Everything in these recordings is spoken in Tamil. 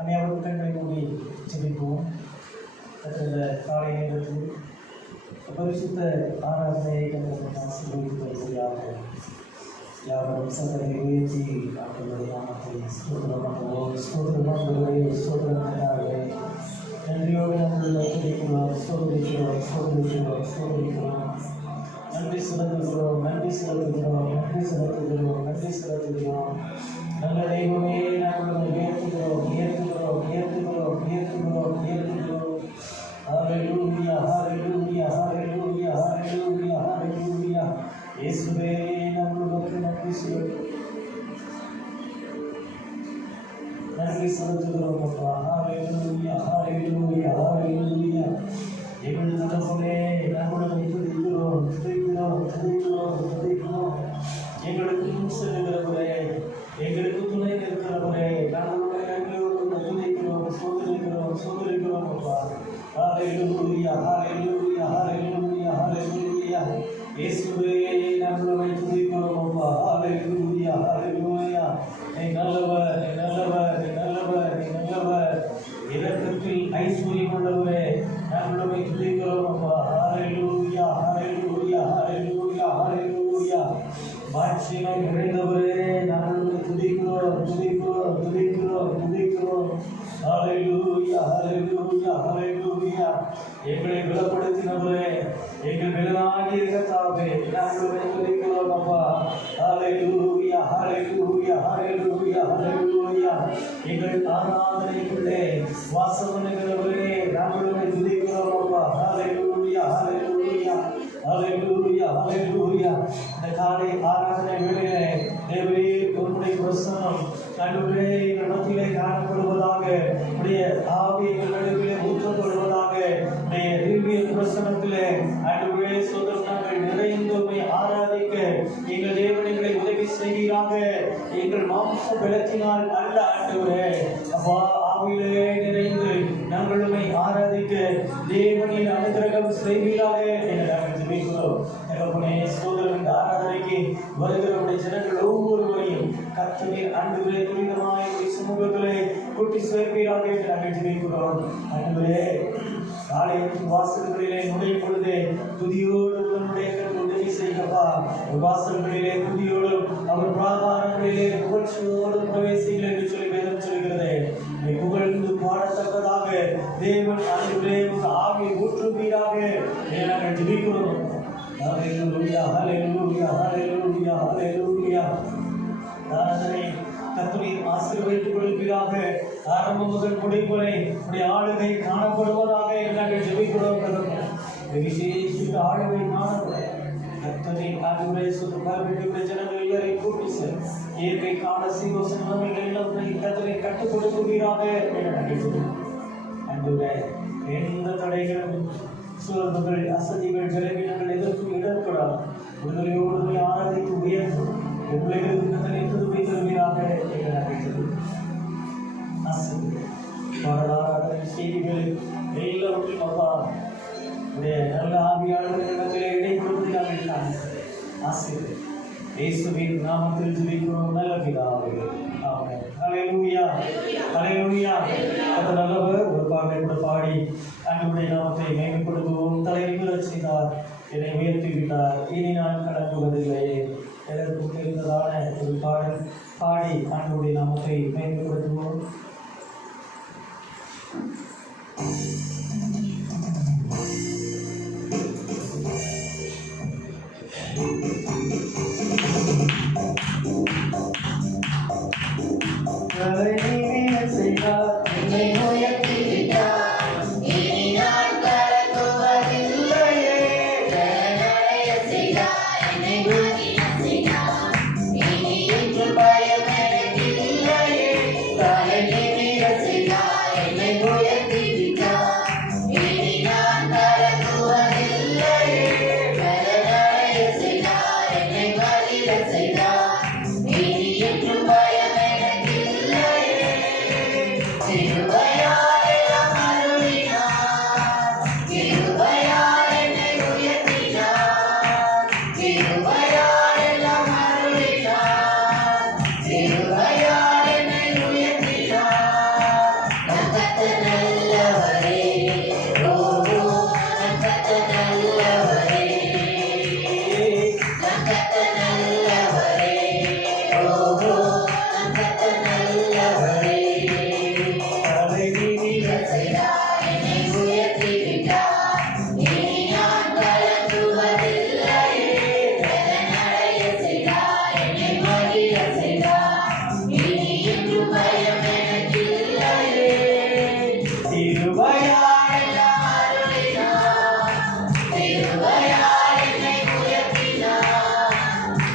அனைவரும் கண்களை மூடி ஜெபிப்போம். இந்த காலை நேரத்தில் பரிசுத்த ஆராதனையை கண்டு ஆசீர்வதிப்பதற்காக யாவரும் சகலை உயர்த்தி ஆண்டவருடைய நாமத்தை ஸ்தோத்திரமாக்குவோம். ஸ்தோத்திரமாக்குவதே ஸ்தோத்திரமாகவே நன்றியோடு நாங்கள் துதிக்கிறோம், ஸ்தோத்திரிக்கிறோம், ஸ்தோத்திரிக்கிறோம், ஸ்தோத்திரிக்கிறோம். நன்றி செலுத்துகிறோம், நன்றி செலுத்துகிறோம், நன்றி செலுத்துகிறோம், நன்றி செலுத்துகிறோம். நல்ல தெய்வமே நாங்கள் உயர்த்துகிறோம், உயர்த்துகிறோம், உயர்த்துகிறோம், உயர்த்துகிறோம், உயர்த்துகிறோம். ஹல்லேலூயா, ஹல்லேலூயா, ஹல்லேலூயா, ஹல்லேலூயா, ஹல்லேலூயா. இயேசுவே நாங்கள் நன்றி செலுத்துகிறோம், நன்றி செலுத்துகிறோம் அப்பா. ஹல்லேலூயா, ஹல்லேலூயா, ஹல்லேலூயா. எங்கள் தகப்பனே நாங்கள் துதிக்கிறோம், துதிக்கிறோம், துதிக்கிறோம், துதிக்கிறோம். எங்களுக்கு செல்லுகிறவரே, எங்களுக்கு துணை இருக்கிறவரே, நாங்கள் எங்களோடு துதிக்கிறோம், சோதரிக்கிறோம், சோதரிக்கிறோம் அப்பா. ஹல்லேலூயா, ஹல்லேலூயா, ஹல்லேலூயா, ஹல்லேலூயா. இயேசுவே நாங்கள் துதிக்கிறோம் அப்பா. ஹல்லேலூயா, ஹல்லேலூயா. நீ நல்லவர், நீ நல்லவர், நீ நல்லவர், நீ நல்லவர். இரக்கத்தில் ஐஸ்வர்யம் உள்ளவரே நாங்கள் துதிக்கிறோம் அப்பா. ஹல்லேலூயா, ஹல்லேலூயா, ஹல்லேலூயா, ஹல்லேலூயா. மாட்சிமை நிறைந்தவரே நாங்கள் துதிக்கிறோம், துதிக்கிறோம், துதிக்கிறோம், துதிக்கிறோம். ஹல்லேலூயா, ஹல்லேலூயா, ஹல்லேலூயா. எங்களை பலப்படுத்தினவரே, எங்கள் மேலாகிய கர்த்தாவே நாங்கள் துதிக்கிறோம் அப்பா. ஹல்லேலூயா, ஹல்லேலூயா, ஹல்லேலூயா, ஹல்லேலூயா. எங்கள் ஆராதனைக்குள்ளே வாசம் பண்ணுகிறவரே நாங்கள் துதிக்கிறோம் அப்பா. ஹல்லேலூயா, ஹல்லேலூயா, ஹல்லேலூயா, ஹல்லேலூயா. இந்த காலை ஆராதனை வேளையிலே தேவரீர் உம்முடைய பிரசன்னம் ஆண்டவரே எங்கள் மத்தியிலே காணப்படுவதாக, உடைய ஆவி எங்கள் நடுவிலே ஊற்றப்படுவதாக. உடைய திவ்ய பிரசன்னத்திலே ஆண்டவரே நாங்கள் நிறைந்து உம்மை ஆராதிக்க எங்கள் தேவனைகளை உதவி செய்வீராக. எங்கள் மாம்ச பலத்தினால் அல்ல ஆண்டவரே அப்பா, ஆவியிலே நிறைந்து நாங்கள் உம்மை ஆராதிக்க தேவனின் அனுகிரகம் செய்வீராக என நாங்கள் ஜெபிக்கிறோம். தகப்பனே, சோதரன் ஆராதனைக்கு வருகிறவருடைய ஜனங்கள் ஒவ்வொருவரையும் கர்த்தரின் அன்புகளே துரிதமாய் சமூகத்திலே கூட்டி சேர்ப்பீராக என்று நாங்கள் ஜெபிக்கிறோம். அன்புகளே, ஆலயத்தின் வாசல்களிலே நுழையும் பொழுது துதியோடு உடனுடைய உதவி செய்யப்பா. வாசல்களிலே துதியோடும் அவர் பிராகாரங்களிலே புகழ்ச்சியோடும் பிரவேசிகள் என்று சொல்லி வேதம் சொல்கிறது. புகழ்ந்து பாடத்தக்கதாக தேவன் அன்புகளே ஆவி ஊற்றுவீராக என நாங்கள் ஜெபிக்கிறோம். ஹல்லேலூயா, ஹல்லேலூயா, ஹல்லேலூயா, ஹல்லேலூயா. ஆராதனை கர்த்தரின் ஆசீர்வதித்துக் கொள்வீராக. ஆரம்பம் முதல் முடிவு வரை உடைய ஆளுகை காணப்படுவதாக நாங்கள் ஜெபிக்கிறோம். விசேஷ ஆளுகை காணப்பட கர்த்தரின் ஆளுகை சுத்தமாக ஜனங்கள் எல்லாரையும் கூட்டி சார் இயற்கை கால சீரோசனம் எல்லாம் கர்த்தரை கட்டுப்படுத்துவீராக என நாங்கள் ஜெபிக்கிறோம். அன்புடைய எந்த தடைகளும் சூழல்கள் அசதிகள் ஜலவீனங்கள் எதற்கும் இடர்படாது விடுதலையோடு ஆராதித்து உயர்ந்து பிள்ளைகளுக்கு தன்னை புதுமை தருவீராக என நகைத்தது. பாடலாராதனை செய்திகள் எல்லாவற்றையும் அப்பா உடைய நல்ல ஆவியாளர்களிடத்திலே இடைப்படுத்தி நாங்கள் ஆசீர்வதி இயேசுவின் நாமத்தில் ஜெபிக்கிறோம் நல்ல பிதாவே, ஆமென். ஹல்லேலூயா, ஹல்லேலூயா. கர்த்தர் நல்லவர். ஒரு பாடலை கூட பாடி ஆண்டவருடைய நாமத்தை மேம்படுத்துவோம். தலை நிமிரச் செய்தார், என்னை உயர்த்தி விட்டார், இனி நான் கடங்குவதில்லை. எதற்கும் தெரிந்ததான ஒரு பாடல் பாடி ஆண்டவருடைய நாமத்தை மேம்படுத்துவோம்.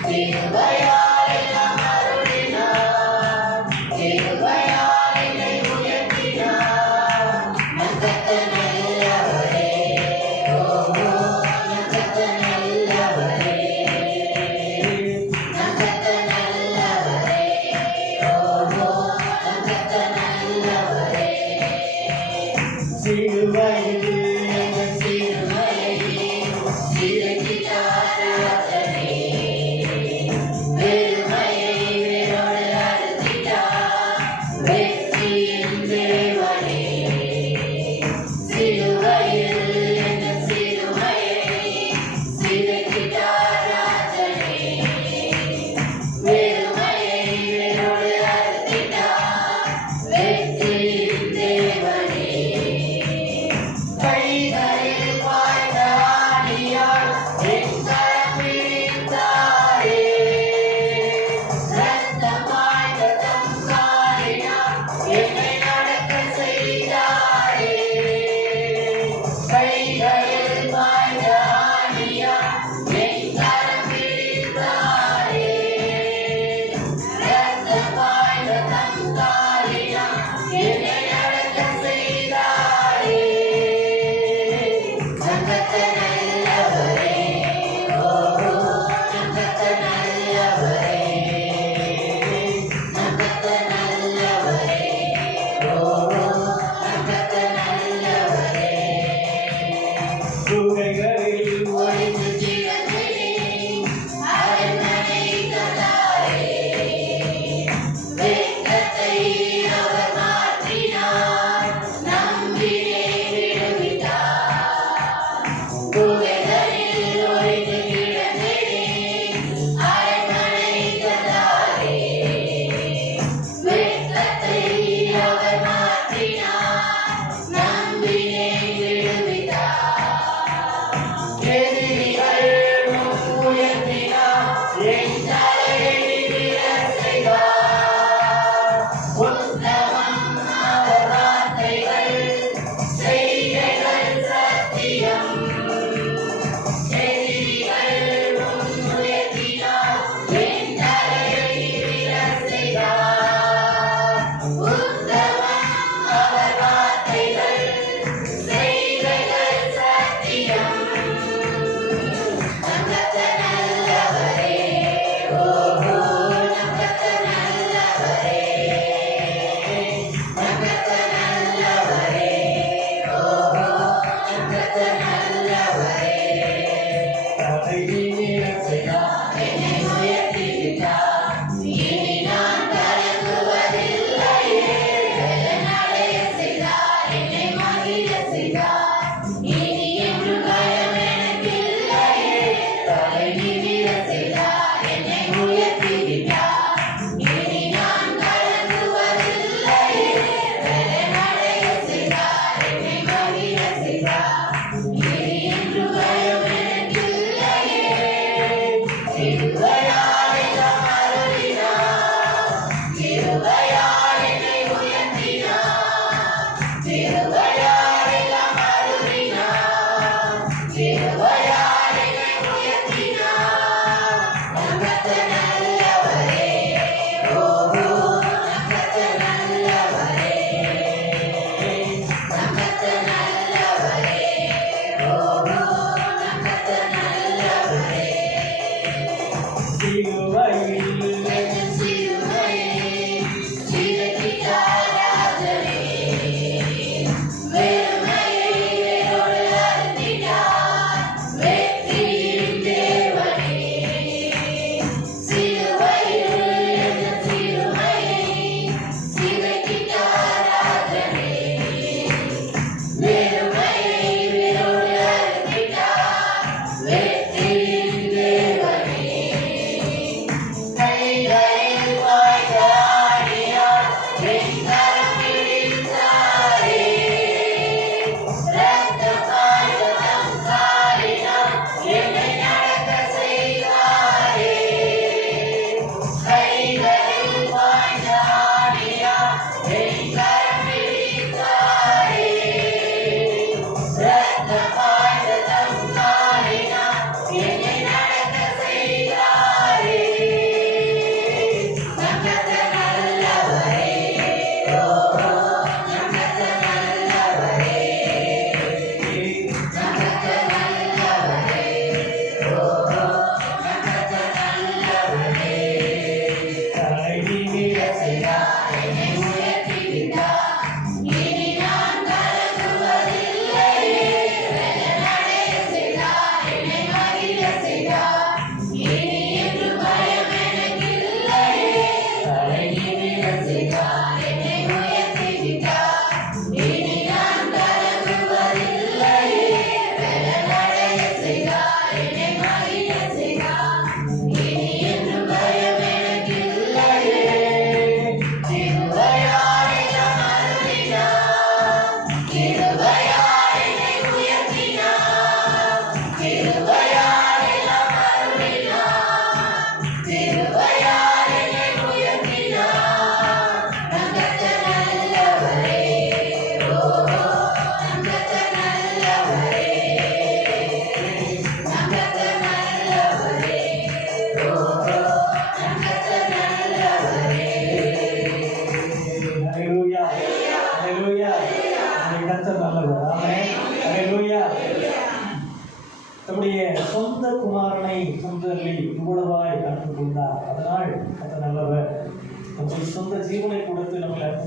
திருபையால் எல்லாம் அருளினார்.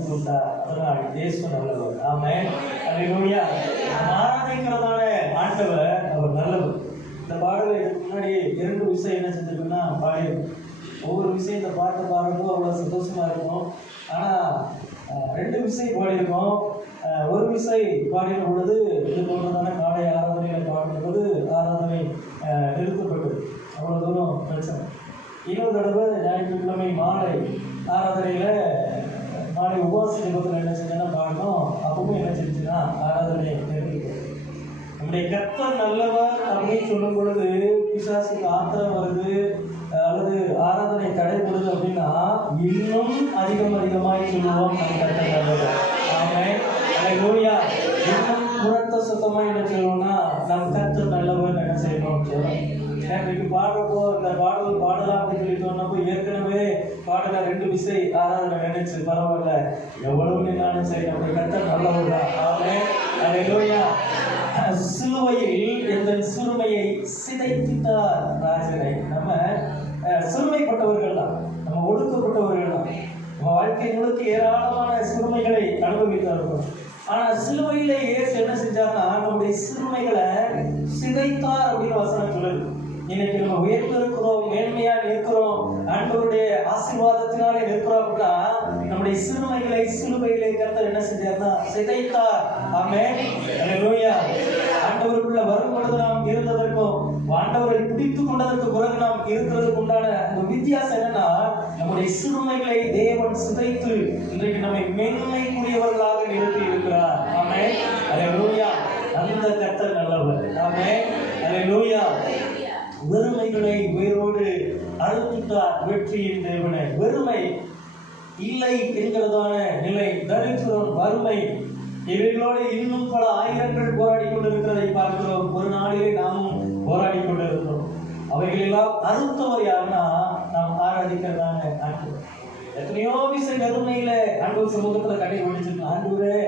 கொடுத்து விட்டார். அதனால் இயேசு நல்லவர். ஆமென். அல்லேலூயா. நாம் ஆராதிக்கிறதான ஆண்டவர் அவர் நல்லவர். இந்த பாடலை இதுக்கு முன்னாடி 2 விஷயம் என்ன செஞ்சிருக்குன்னா பாடியிருக்கும். ஒவ்வொரு விஷயம் இந்த பாட்டை பாடுறதும் அவ்வளோ சந்தோஷமா இருக்கும். ஆனால் 2 விஷயம் பாடியிருக்கோம். ஒரு விசை பாடின பொழுது இது போன்றதான காலை ஆராதனையில் பாடின பொழுது ஆராதனை நிறுத்தப்பட்டது. அவ்வளோ தூரம் பிரச்சனை. இன்னொரு தடவை ஞாயிற்றுக்கிழமை மாலை ஆராதனையில் மாலை உபவாச ஜெபத்தில் என்ன செஞ்சேன்னா பாடணும். அப்பவும் என்ன செஞ்சுன்னா ஆராதனை நிறுத்திப்பட்டது. நம்முடைய கர்த்தர் நல்லவர் அப்படின்னு சொல்லும் பொழுது பிசாசுக்கு ஆத்திரம் வருது அல்லது ஆராதனை தடைப்படுது அப்படின்னா இன்னும் அதிகமாய் சொல்லுவோம் நம்ம கர்த்தர் நல்லவர். ஆமென். அல்லேலூயா. இன்னும் உரத்த சுத்தமா என்ன செய்யணும்னா நம்ம கர்த்தர் நல்லவர் என்ன செய்யணும் சொல்லணும். இன்னைக்கு பாடுறப்போ இந்த பாடல் பாடலாம் அப்படின்னு சொல்லி சொன்னப்போ ஏற்கனவே பாடல 2 விசை ஆராதனை நினைச்சு பரவாயில்ல எவ்வளவு நின்னாலும் சரி நம்ம கர்த்தர் நல்லவர் தான். ஆமென். அல்லேலூயா. சிலுவையில் எந்த சிறுமையை சிதைத்தார் ராஜனை. நம்ம சிறுமைப்பட்டவர்கள் தான், நம்ம ஒடுக்கப்பட்டவர்கள் தான், நம்ம வாழ்க்கை முழுக்க ஏராளமான சிறுமைகளை அனுபவித்தார்கள். ஆனா சிலுவையிலே இயேசு என்ன செஞ்சார்னா நம்முடைய சிறுமைகளை சிதைத்தார் அப்படின்னு வசனம் சொல்லுது. இன்னைக்கு நம்ம உயர்ந்து இருக்கிறோம், மேன்மையா இருக்கிறோம், ஆண்டவருடைய ஆசீர்வாதத்தினாலே இருக்கிறோம் அப்படின்னா நம்முடைய சிறுமைகளை சிலுவையிலே கர்த்தர் என்ன செஞ்சார்னா சிதைத்தார். ஆமென். அல்லேலூயா. ஆண்டவருக்குள்ள வரும் பொழுது நாம் இருந்ததற்கும் ஆண்டவரை பிடித்துக் கொண்டதற்கு பிறகு நாம் இருக்கிறதுக்கு உண்டான அந்த வித்தியாசம் என்னன்னா நம்முடைய சிறுமைகளை தேவன் சிதைத்து இன்றைக்கு நம்மை மேன்மைக்குரியவர்களாக நிறுத்தி இருக்கிறார். ஆமென். அல்லேலூயா. அந்த கர்த்தர் நல்லவர். ஆமென். அல்லேலூயா. வெறுமைகளை வேரோடு அழுத்திட்டார் வெற்றியின் தேவனை. வெறுமை இல்லை என்கிறதான நிலை, தரித்திரம், வறுமை இவைகளோடு இன்னும் பல ஆயிரங்கள் போராடி கொண்டிருக்கிறதை பார்க்கிறோம். ஒரு நாளிலே நாமும் போராடி கொண்டிருக்கிறோம். அவைகளெல்லாம் அறுத்தவர் யாருன்னா நாம் ஆராதிக்கிறதான ஆண்டவர். எத்தனையோ விஷயம் வெறுமையில ஆண்டவர் சமூகத்துல கடை ஒழிச்சிருக்கோம். ஆண்டவரே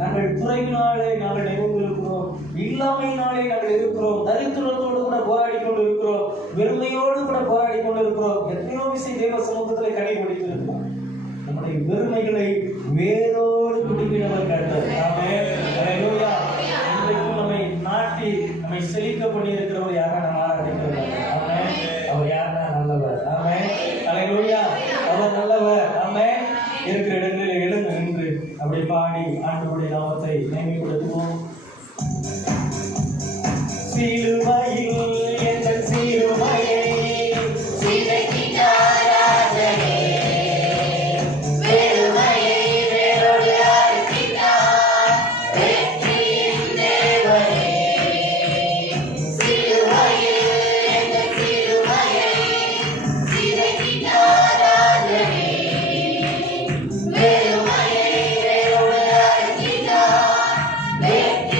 நாங்கள் குறைவினாலே நாங்கள் நினைவு இருக்கிறோம், இல்லாமையினாலே நாங்கள் இருக்கிறோம், தரித்திரத்தோடு கூட போராடி கொண்டு இருக்கிறோம், வெறுமையோடு கூட போராடி கொண்டு இருக்கிறோம். எத்தனையோ விஷயம் தேவ சமூகத்துல கடை ஒழித்திருக்கிறோம். நம்முடைய வெறுமைகளை வேரோடு குடிக்கிறவர் கர்த்தர். ஆமென். அல்லேலூயா. இன்றைக்கும் நம்மை நாட்டி நம்மை செழிக்க பண்ணி இருக்கிறவர் யாரா நம்ம ஆராதிக்கிறவர். ஆமென். அவர் யாரா நல்லவர். ஆமென். அல்லேலூயா. அவர் நல்லவர். ஆமென். இருக்கிற இடங்களில் எழுந்து நின்று அப்படி பாடி ஆண்டவருடைய நாமத்தை மேன்மைப்படுத்துவோம். சிலுவையில் எங்கள் சிலுவையை Hey!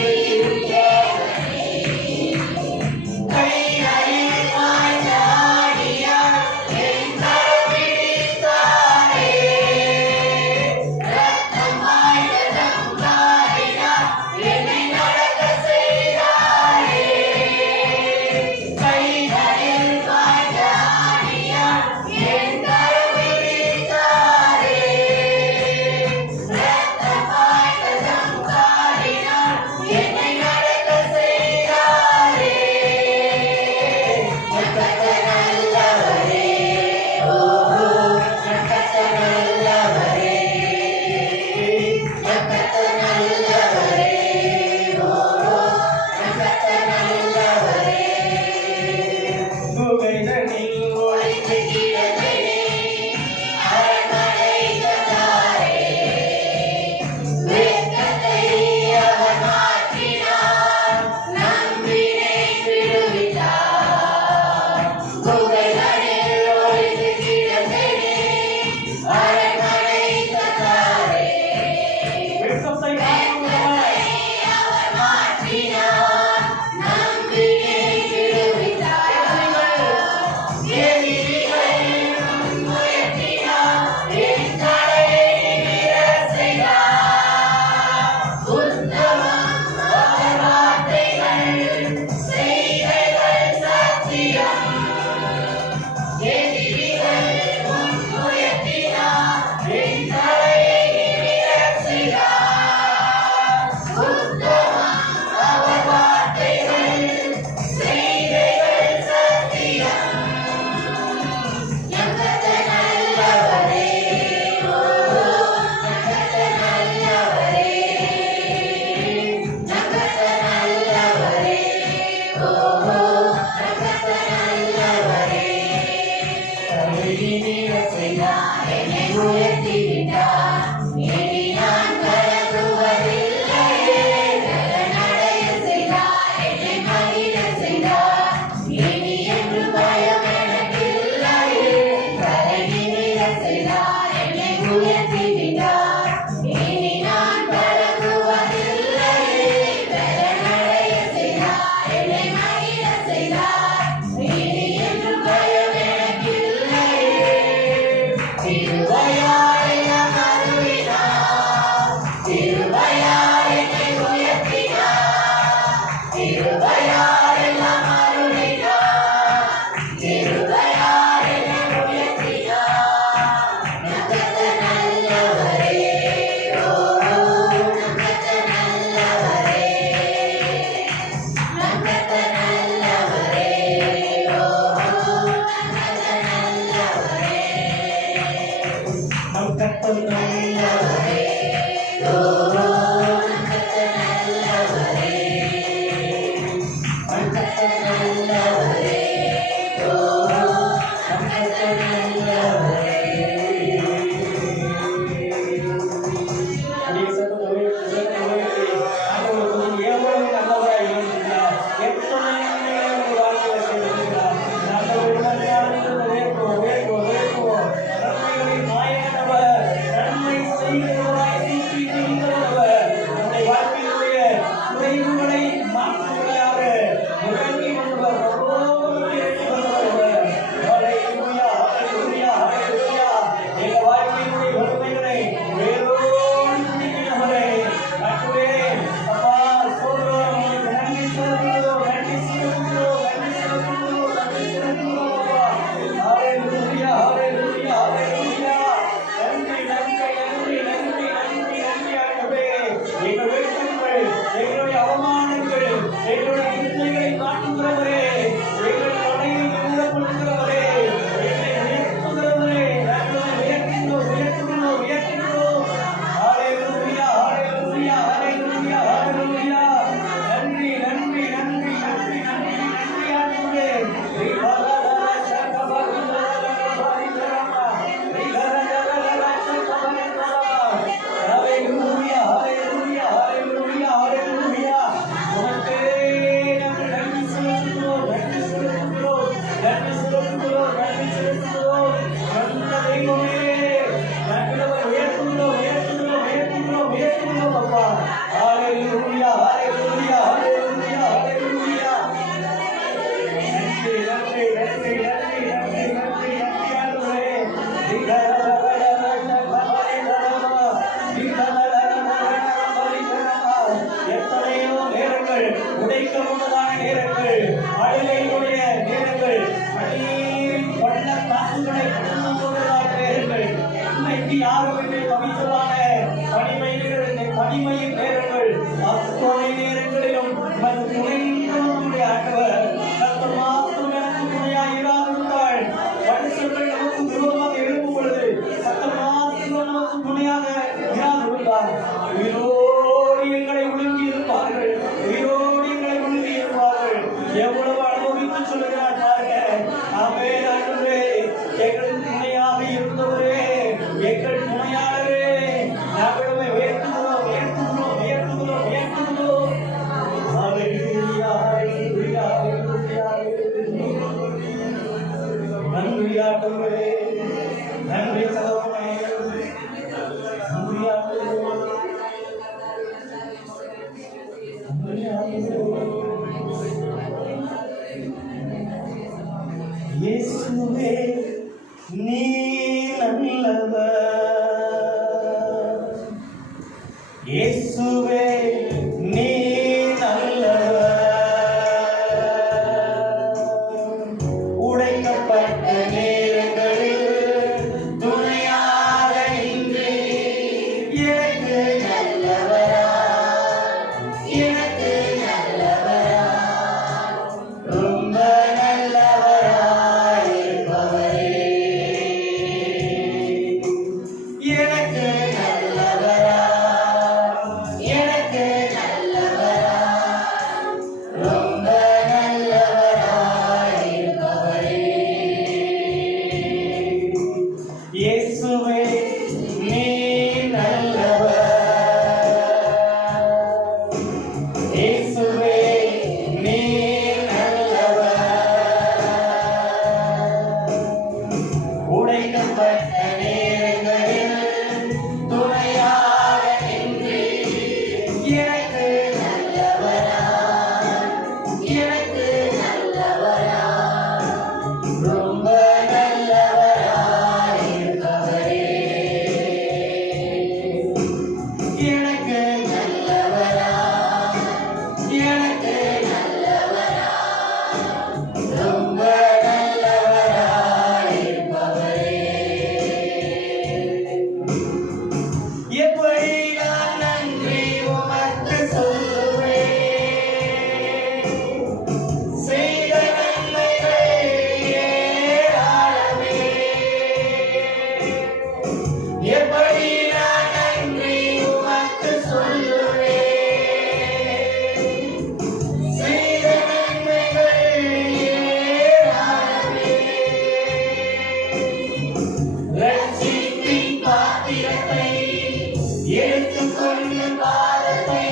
எடுத்துக்கொண்டு பாதத்தை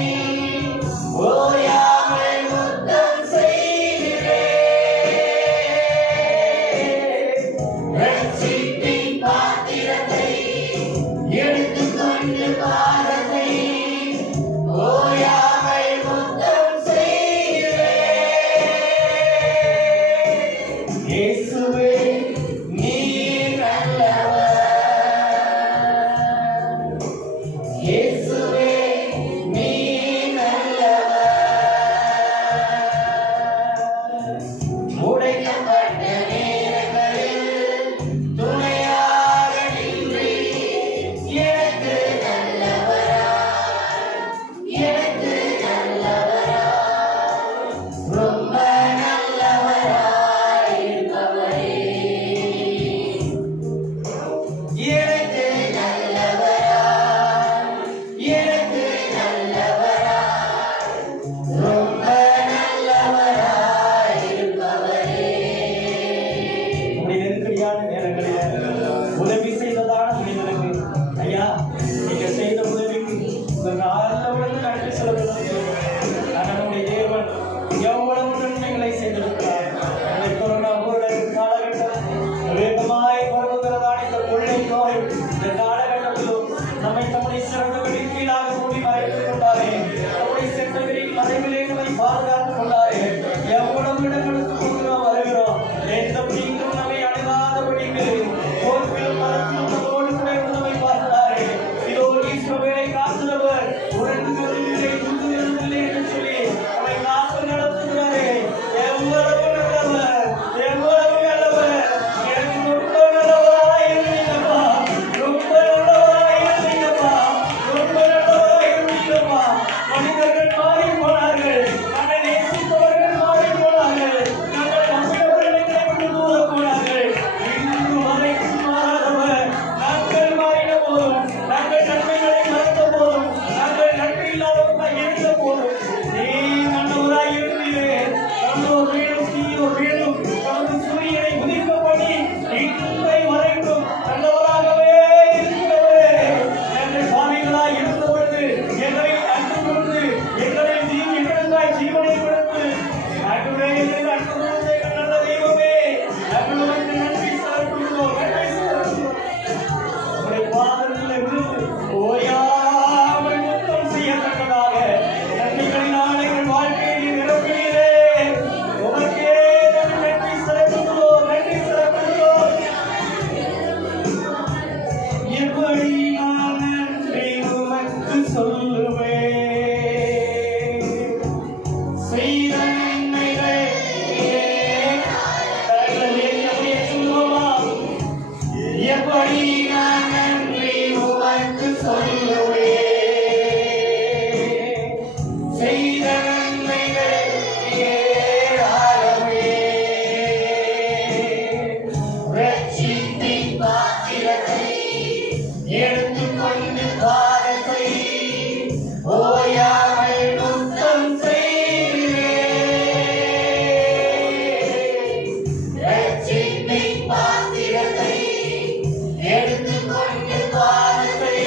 ஓயாமல் முத்தம் செய்கிறேன். ரட்சிப்பின் பாத்திரத்தை எடுத்துக்கொண்டு பாதத்தை ஓயாமல் முத்தம் செய்கிறேன். இயேசுவே நீர் நல்லவர். இயேசுவே நீர் நல்லவர். உடைக்கப்பட்ட நேரங்களில் துணையாக நின்று எனக்கு நல்லவராய், எனக்கு நல்லவராய், ரொம்ப நல்லவராய் இருப்பவரே. எனக்கு நல்லவராய், எனக்கு நல்லவராய், ரொம்ப நல்லவராய் இருப்பவரே. உம்முடைய நெருக்கடியான நேரங்களில் உதவி செய்ததான துணிகளுக்கு ஐயா, நீங்க செய்த உதவிக்கு உங்கள் ஆண்டவருக்கு நன்றி செலுத்துகிறோம். ஆனால் நம்முடைய தேவன் எவ்வளவு நன்மைகளை செய்திருக்கிறார். இந்த கொரோனா ஊரடங்கு காலகட்டத்தில் வேகமாய் பரவுகிறதான இந்த கொள்ளை நோய் இந்த காலகட்டத்திலும் நம்மை தம்முடைய சிறப்புகளின் கீழாக மூடி மறைத்துக் கொண்டாரே, நம்முடைய செட்டங்களில் மறைவிலே நம்மை பாதுகாத்துக் கொண்டாரே. எவ்வளவு இடங்களுக்கு கொண்டு நாம் வருகிறோம். எந்த பிடிக்கும் நம்மை அணுகாதபடிக்கு போர்க்கிலும் மரத்திலும் நம்மோடு கூட இருந்து நம்மை பார்க்கிறாரே. இதோ ஈஸ்வரனை காக்கிறவர் உடன்பிறந்தவர்களே துன்புறுவதில்லை என்று சொல்லி நம்மை காத்து நடத்துகிறாரே. எவ்வளவு நல்லவர், எவ்வளவு நல்லவர். எனக்கு ரொம்ப நல்லவராய் இருந்தீங்கப்பா, ரொம்ப நல்லவராய் இருந்தீங்கப்பா, ரொம்ப நல்லவராய் இருந்தீங்கப்பா. மனிதர்கள் மாறி போனார்கள், நம்மை நேசித்தவர்கள் மாறி போனார்கள், நாங்கள் நம்பியவர்கள் எங்களை விட்டு தூர போனார்கள். இன்று வரைக்கும் மாறாதவர். நாங்கள் மாறின போதும், நாங்கள் நன்மைகளை மறந்த போதும், நாங்கள் நன்மை இல்லாதவர்களாய் இருந்த போதும் நீ நல்லவராய் இருந்தீரே. நல்லோர் வீடும் தீயோர் வீடும் தமது சூரியனை உதிக்க பண்ணி இன்றை வரைக்கும் நல்லவராகவே இருக்கிறவரே. எங்கள் பாவிகளாய் இருந்த பொழுது எங்களை அன்பு கொண்டு எங்களை எங்களுக்காய் ஜீவனை கொடுத்து ஆண்டவரே, எங்களை அன்பு கொண்ட எங்கள் நல்ல தெய்வமே, நாங்கள் உமக்கு நன்றி செலுத்துகிறோம், நன்றி செலுத்துகிறோம். உம்முடைய பாதத்திலே விழுந்து ஓயாமல் முத்தம் செய்யத்தக்கதாக நன்மைகளினால் எங்கள் வாழ்க்கையை நிரப்பினீரே. உமக்கே நாங்கள் நன்றி செலுத்துகிறோம், நன்றி செலுத்துகிறோம். எப்படி நான் நன்றி உமக்கு சொல்லுவேன். செய்த நன்மைகள் எப்படி சொல்லுவோமா? எப்படி நான் நன்றி உமக்கு சொல்லுவேன். செய்த நன்மைகள் ஏராளமே. ரட்சிப்பின் பாத்திரத்தை எடுத்துக்கொண்டு பாதத்தை ஓயாமல் முத்தம் செய்கிறேன். ரட்சிப்பின் பாத்திரத்தை எடுத்துக்கொண்டு பாதத்தை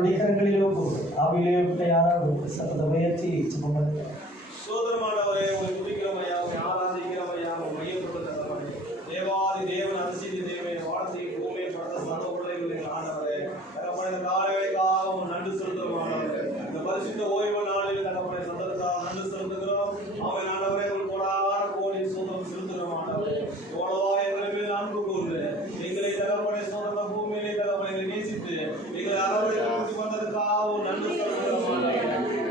அவருடைய கரங்களிலே ஒப்புக்கொடு. ஆவியிலே யாராவது சத்தத்தை உயர்த்தி ஜெபம் பண்ணுங்க. சோதரமானவரே, உங்களை துதிக்கிறோமையா, உங்களை ஆராதிக்கிறோமையா, உங்களை மையப்படுத்த தேவாதி தேவன் அதிசய தேவை வார்த்தை பூமியை படுத்த சர்வ பிள்ளைகளின் ஆண்டவரே, தகப்பனை இந்த காலவேளைக்காக நன்றி செலுத்துகிறோம். இந்த பரிசுத்த ஓய்வு நாளில் தகப்பனை சந்ததுக்காக நன்றி செலுத்துகிறோம். அவன் ஆண்டவரே, உங்கள் கொடான கோடி சோதனம் செலுத்துகிறோம். ஆண்டவரே, எவ்வளவா எங்களை மேல் அன்பு கூர்ந்து எங்களை தகப்பனை சோதன பூமியிலே தகப்பனை நேசித்து எங்களை அரவணைத்து வந்ததுக்காக நன்றி செலுத்துகிறோம்.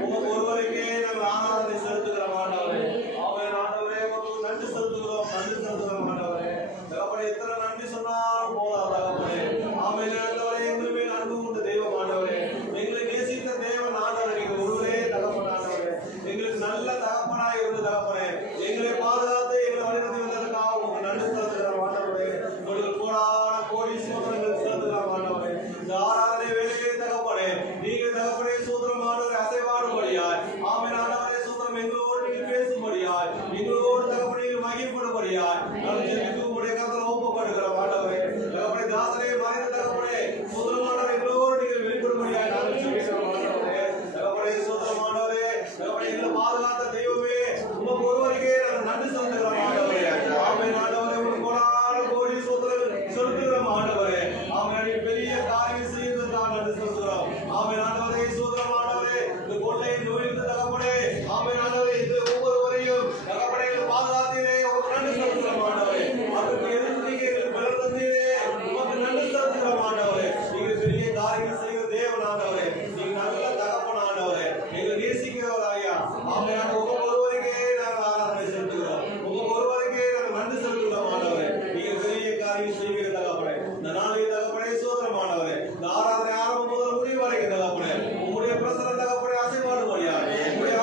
உங்கள் ஒருவருக்கே நாங்கள் ஆராதனை செலுத்துகிறோம். ஆண்டவரே, அவன் ஆண்டவரே, உங்களுக்கு நன்றி செலுத்துகிறோம். நன்றி செலுத்துகிறோம். ஆண்டவரே, தகப்பனை எத்தனை நன்றி சொன்னாலும் போதாது. தகப்பனே, அவன் ஆண்டவரே, எங்கள் மேல் அன்பு கொண்ட தெய்வம். ஆண்டவரே, எங்களை நேசித்த தேவன். ஆண்டவரே, நீங்கள் ஒருவரே தகப்பன். ஆண்டவரே, எங்களுக்கு நல்ல தகப்பனாய் இருந்து தகப்பனே எங்களை பாதுகாத்து எங்களை வழிநடத்தி வந்ததுக்காக உங்களுக்கு நன்றி செலுத்துகிறோம். ஆண்டவரே, உங்களுக்கு கோடான கோடி சோதனைகள் செலுத்துகிறோம். ஆண்டவரே, இந்த ஆராதனை வேலையை தகப்பனே நீங்கள் தகப்பனே சூத்திரமானவரை அசைவாடும்படியாய் ஆமென். ஆண்டவரே, சூத்திரம் எங்களோடு நீங்கள் பேசும்படியாய் எங்களோடு தகப்பனே நீங்கள் மகிழ்ப்படும்படியாய் நாங்கள் ஜெபித்து உங்களுடைய கரத்தில் ஒப்புக்கொடுக்கிறோம். ஆண்டவரே, தகப்பனே தாசரே மறைந்த தகப்பனே சூத்திரமானவர் எங்களோடு நீங்கள் வெளிப்படும்படியாய் நாங்கள் ஜெபிக்கிறோம். ஆண்டவரே, தகப்பனே சூத்திரமானவரே, தகப்பனே எங்களை பாதுகாத்த தெய்வமே, உமக்கு ஒருவருக்கே நாங்கள் நன்றி செலுத்துகிறோம். ஆண்டவரே, ஆமென். ஆண்டவரே, உங்களுக்கு கோடான கோடி சோதனைகள் செலுத்துகிறோம். ஆண்டவரே, ஆமென். பெரிய காரியம் செய்ததற்காக நன்றி செலுத்துகிறோம். ஆமென். ஆண்டவரே, சோதரமானவரே, இந்த கொள்ளை நோயில் தகப்பனே ஆமென். ஆண்டவரே, இந்த ஒவ்வொருவரையும் தகப்பனே பாதுகாத்தீரே, உங்களுக்கு நன்றி செலுத்துகிறோம். ஆண்டவரே, அதற்கு எதிர்த்து நீங்கள் பலன் தந்தீரே, உங்களுக்கு நன்றி செலுத்துகிறோம். ஆண்டவரே, நீங்கள் பெரிய காரியம் செய்கிற தேவன். ஆண்டவரே, நீங்கள் நல்ல தகப்பன். ஆண்டவரே, எங்களை நேசிக்கிறவராயா ஆமென். உங்களுக்கு ஒருவருக்கே நாங்கள் ஆராதனை செலுத்துகிறோம். உங்களுக்கு ஒருவருக்கே நாங்கள் நன்றி செலுத்துகிறோம். ஆண்டவரே, நீங்கள் பெரிய காரியம் செய்கிற தகப்பனே இந்த நாளில் தகப்பனே சோதரமானவரே, இந்த ஆராதனை ஆரம்பம் முதல் முடிவு வரைக்கும் தகப்பனே உங்களுடைய பிரசன தகப்பனே அசைபாடுபடியாய் உங்களுடைய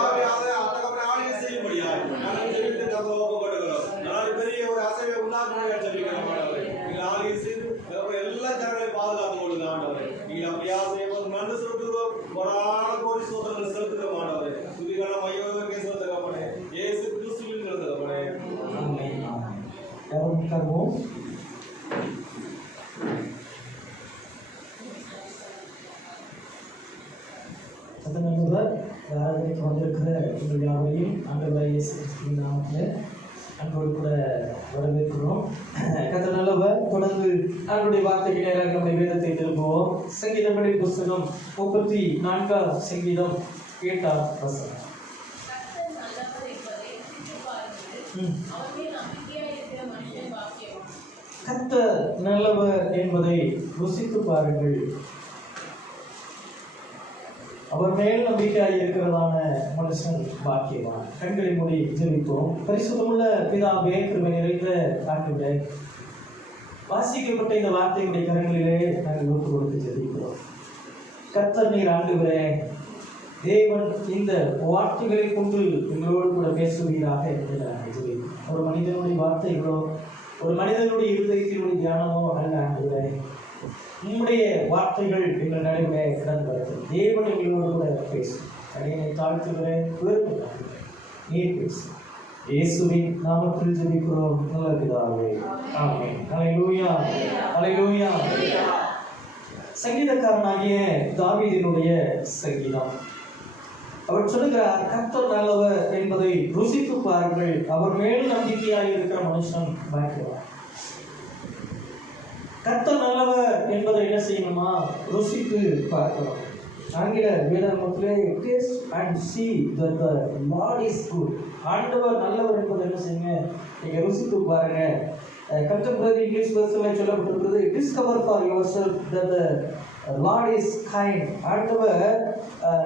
தகப்பனை ஆளுகை செய்யும்படியாய் நாங்கள் ஜெபித்து தகவல் ஒப்புக்கொடுக்கிறோம். நாளில் பெரிய ஒரு அசைவை உண்டாக்கும்படியாக ஜெபிக்கிறோம். ஆண்டவரே, நீங்கள் ஆளுகை செய்து தகப்பனை எல்லா ஜனங்களையும் பாதுகாத்து கொள்ளுங்க. ஆண்டவரே, நீங்கள் அப்படியா செய்வது நன்றி செலுத்துகிறோம். கோடான கோடி சோதனைகள் செலுத்துகிறோம். ஆண்டவரே, துதிகான மையோகே தகப்பனே இயேசு கிறிஸ்துவின் தகப்பனே ஆமென். யாரும் உட்காருவோம். சத்தமிடுவர் ஆராதனைக்கு வந்திருக்கிற உங்கள் யாவரையும் ஆண்டவராகிய இயேசு கிறிஸ்துவின் நாமத்தில் அன்போடு கூட வரவேற்கிறோம். கர்த்தர் நல்லவர். தொடர்ந்து ஆண்டவருடைய வார்த்தைக்கு நேராக நம்முடைய வேதத்தை திரும்புவோம். சங்கீதங்களின் புஸ்தகம் 34 சங்கீதம் 7 வசனம். கர்த்தர் நல்லவர் என்பதை ருசித்து பாருங்கள், அவர் மேல் நம்பிக்கையாய் இருக்கிறதான மனுஷன் பாக்கியவான். கண்களை மூடி ஜெபிப்போம். பரிசுத்தமுள்ள பிதாவே, கிருபை நிறைந்த ஆண்டவரே, வாசிக்கப்பட்ட இந்த வார்த்தையுடைய கரங்களிலே நாங்கள் ஒப்பு கொடுத்து ஜெபிக்கிறோம். கர்த்தர் நீர் ஆண்டவரே, தேவன் இந்த வார்த்தைகளை கொண்டு எங்களோடு கூட பேசுவீராக என்று நாங்கள் ஜெபிக்கிறோம். ஒரு மனிதனுடைய வார்த்தைகளோ ஒரு மனிதனுடைய இருதயத்தினுடைய தியானமோ அல்ல ஆண்டவரே, உம்முடைய வார்த்தைகள் எங்கள் நடுவே கிடந்து வருகிறது. தேவன் எங்களோடு கூட பேசும். கடையினை தாழ்த்துகிறேன், நீர் பேசும். இயேசுவின் நாமத்தில் ஜெபிக்கிறோம் நல்ல பிதாவே, ஆமென். ஹல்லேலூயா, ஹல்லேலூயா. சங்கீதக்காரனாகிய தாவீதினுடைய சங்கீதம். அவர் சொல்லுகிறார், கர்த்தர் நல்லவர் என்பதை ருசித்து பாருங்கள், அவர் மேல் நம்பிக்கையாக இருக்கிற மனுஷன் பாக்கியவான். கர்த்தர் நல்லவர் என்பதை என்ன செய்யணுமா? ருசித்து பார்க்கணும். ஆங்கில வேதாகமத்திலே taste and see that the Lord is good. ஆண்டவர் நல்லவர் என்பதை என்ன செய்யுங்க? நீங்க ருசித்து பாருங்க. கண்டெம்பரரி இங்கிலீஷ் வெர்ஷன்ல சொல்லப்பட்டிருக்கிறது, discover for yourself that the Lord is kind. ஆண்டவர்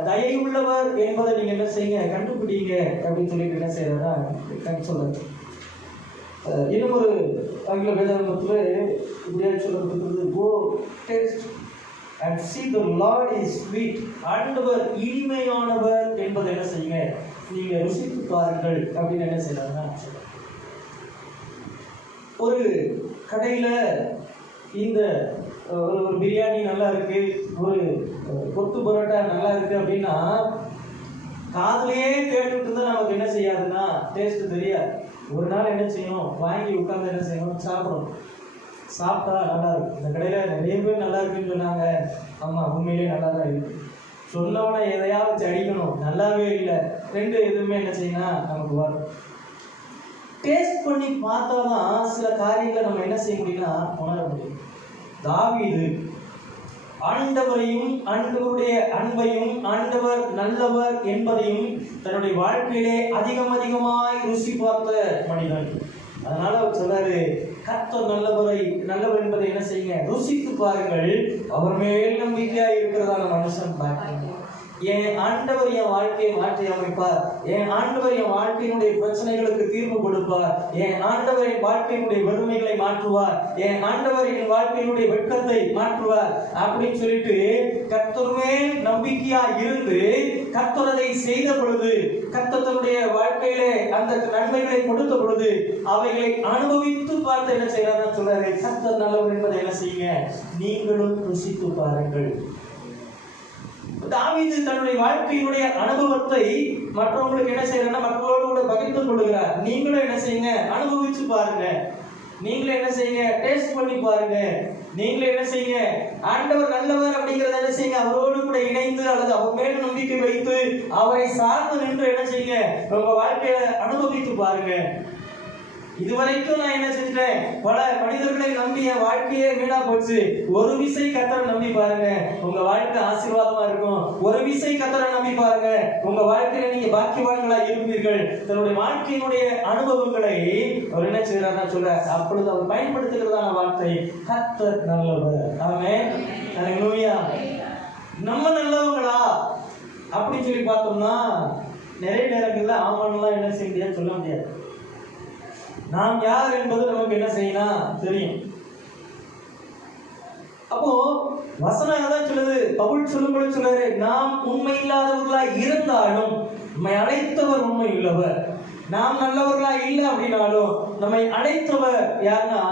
தயவுள்ளவர் என்பதை நீங்க என்ன செய்யுங்க? கண்டுபிடிங்க அப்படின்னு சொல்லிட்டு என்ன செய்யறதா சொல்றாரு. இன்னும் ஒரு ஆங்கில வேதாகமத்தில் இப்படியா சொல்லப்பட்டிருக்கிறது, go taste and see the Lord is sweet. ஆண்டவர் இனிமையானவர் என்பதை என்ன செய்யுங்க? நீங்க ருசித்து பாருங்கள் அப்படின்னு என்ன செய்யறாங்கன்னா, ஒரு கடையில இந்த ஒரு பிரியாணி நல்லா இருக்கு, ஒரு கொத்து பரோட்டா நல்லா இருக்கு அப்படின்னா காதுலயே கேட்டுட்டு இருந்தா நமக்கு என்ன செய்யாதுன்னா டேஸ்ட் தெரியாது. ஒரு நாள் என்ன செய்யணும்? வாங்கி உட்கார்ந்து என்ன செய்யணும்? சாப்பிடணும். சாப்பிட்டா நல்லா இருக்கும். இந்த கடையில் நிறைய பேர் நல்லா இருக்குன்னு சொன்னாங்க. ஆமாம், உண்மையிலேயே நல்லா தான் இருக்கு. சொன்னவனை எதையாவது வச்சு அடிக்கணும், நல்லாவே இல்லை, ரெண்டு எதுவுமே என்ன செய்யணும் நமக்கு வரும். டேஸ்ட் பண்ணி பார்த்தாதான் சில காரியங்களை நம்ம என்ன செய்ய முடியும்னா உணர முடியும். தாவீது ஆண்டவரையும் ஆண்டவருடைய அன்பையும் ஆண்டவர் நல்லவர் என்பதையும் தன்னுடைய வாழ்க்கையிலே அதிகமாய் ருசி பார்த்த மனிதன். அதனால அவர் சொல்றாரு, கர்த்தர் நல்லவர் என்பதை என்ன செய்யுங்க, ருசித்து பாருங்கள், அவர் மேல் நம்பிக்கையா இருக்கிறதான மனுஷன் பார்க்கணும். என் ஆண்டவர் என் வாழ்க்கையை மாற்றி அமைப்பார், என் ஆண்டவர் என் வாழ்க்கையினுடைய பிரச்சனைகளுக்கு தீர்வு கொடுப்பார், என் ஆண்டவர் என் வாழ்க்கையினுடைய வறுமைகளை மாற்றுவார், என் ஆண்டவர் என் வாழ்க்கையினுடைய வெட்கத்தை மாற்றுவார் அப்படின்னு சொல்லிட்டு கர்த்தர் மேல் நம்பிக்கையா இருந்து கர்த்தர் அதை செய்த பொழுது, கர்த்தர் தன்னுடைய வாழ்க்கையிலே அந்த நன்மைகளை கொடுத்த பொழுது அவைகளை அனுபவித்து பார்த்து என்ன செய்யறாருன்னு சொல்றாரு, கர்த்தர் நல்லவர் என்பதை என்ன செய்யுங்க, நீங்களும் ருசித்து பாருங்கள். தாவீது தன்னுடைய வாழ்க்கையினுடைய அனுபவத்தை மற்றவங்களுக்கு என்ன செய்யறாருன்னா மற்றவர்களோடு கூட பகிர்ந்து கொள்ளுகிறார். நீங்களும் என்ன செய்யுங்க, அனுபவிச்சு பாருங்க, நீங்களும் என்ன செய்யுங்க, டேஸ்ட் பண்ணி பாருங்க, நீங்களும் என்ன செய்யுங்க, ஆண்டவர் நல்லவர் அப்படிங்கறத என்ன செய்யுங்க, அவரோடு கூட இணைந்து அல்லது அவர் மேல் நம்பிக்கை வைத்து அவரை சார்ந்து நின்று என்ன செய்யுங்க, உங்க வாழ்க்கையில அனுபவித்து பாருங்க. இதுவரைக்கும் நான் என்ன செஞ்சுட்டேன், பல மனிதர்களை நம்பிய வாழ்க்கையே வீணா போச்சு. ஒரு விசை கர்த்தரை நம்பி பாருங்க, உங்க வாழ்க்கை ஆசீர்வாதமா இருக்கும். ஒரு விசை கர்த்தரை நம்பி பாருங்க, உங்க வாழ்க்கையில நீங்க பாக்கியவான்களா இருப்பீர்கள். தன்னுடைய வாழ்க்கையினுடைய அனுபவங்களை அவர் என்ன செய்யறாருன்னா சொல்ற, அப்பொழுது அவர் பயன்படுத்துகிறதான வார்த்தை கர்த்தர் நல்லவர். ஆமென், ஹல்லேலூயா. நம்ம நல்லவங்களா அப்படின்னு சொல்லி பார்த்தோம்னா நிறைய நேரங்கள்ல ஆமான்லாம் என்ன செய்ய முடியாது, சொல்ல முடியாது. நாம் யார் என்பது நமக்கு என்ன செய்யலாம் தெரியும். அப்போ வசனம் தான் சொல்லுது, பவுல் சொல்லும்போது சொல்றாரு, நாம் உண்மை இல்லாதவர்களா இருந்தாலும் நம்மை அழைத்தவர் உண்மை உள்ளவர். நாம் நல்லவர்களா இல்லை அப்படின்னாலும் நம்மை அழைத்தவர் யாருன்னா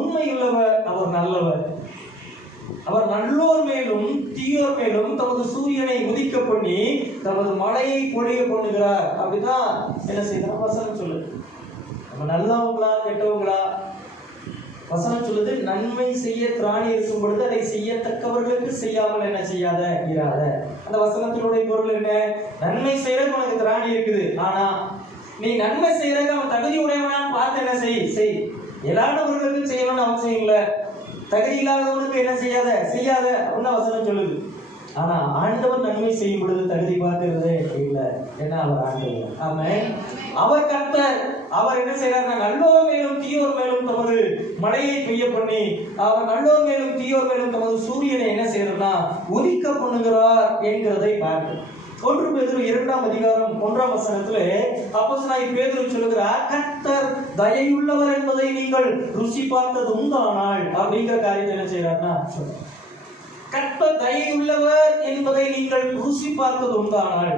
உண்மை உள்ளவர், அவர் நல்லவர். அவர் நல்லோர் மேலும் தீயோர் மேலும் தமது சூரியனை உதிக்க பண்ணி தமது மழையை பொழிய பண்ணுகிறார். அப்படிதான் என்ன செய்யணும் வசனம் சொல்லுது. நம்ம நல்லவங்களா கெட்டவங்களா? வசனம் சொல்லுது, நன்மை செய்ய திராணி இருக்கும் பொழுது அதை செய்யத்தக்கவர்களுக்கு செய்யாமல் என்ன செய்யாத இராத. அந்த வசனத்தினுடைய பொருள் என்ன? நன்மை செய்யறதுக்கு உனக்கு திராணி இருக்குது, ஆனா நீ நன்மை செய்யறதுக்கு அவன் தகுதி உடையவனான்னு பார்த்து என்ன செய். எல்லாருவர்களுக்கும் செய்யணும்னு அவசியம் இல்லை. தகுதி இல்லாதவனுக்கு என்ன செய்யாத அப்படின்னு வசனம் சொல்லுது. ஆனா ஆண்டவர் நன்மை செய்யும் பொழுது தகுதி பார்க்கிறதே இல்லை. ஏன்னா அவர் ஆண்டவர். ஆமென். அவர் கர்த்தர். அவர் என்ன செய்யறாருன்னா நல்லோர் மேலும் தீயோர் மேலும் தமது மழையை பெய்ய பண்ணி, அவர் நல்லோர் மேலும் தீயோர் மேலும் தமது சூரியனை என்ன செய்யறாருன்னா உதிக்க பண்ணுகிறார் என்கிறதை பார்க்கிறோம். 1 பேதுரு 2ஆம் அதிகாரம் 1ஆம் வசனத்திலே அப்போஸ்தலனாகிய பேதுரு சொல்லுகிறார், கர்த்தர் தயையுள்ளவர் என்பதை நீங்கள் ருசி பார்த்தது உண்டானால் அப்படிங்கிற காரியத்தை என்ன செய்யறாருன்னா சொல்றார். கர்த்தர் தயையுள்ளவர் என்பதை நீங்கள் ருசி பார்த்தது உண்டானால்,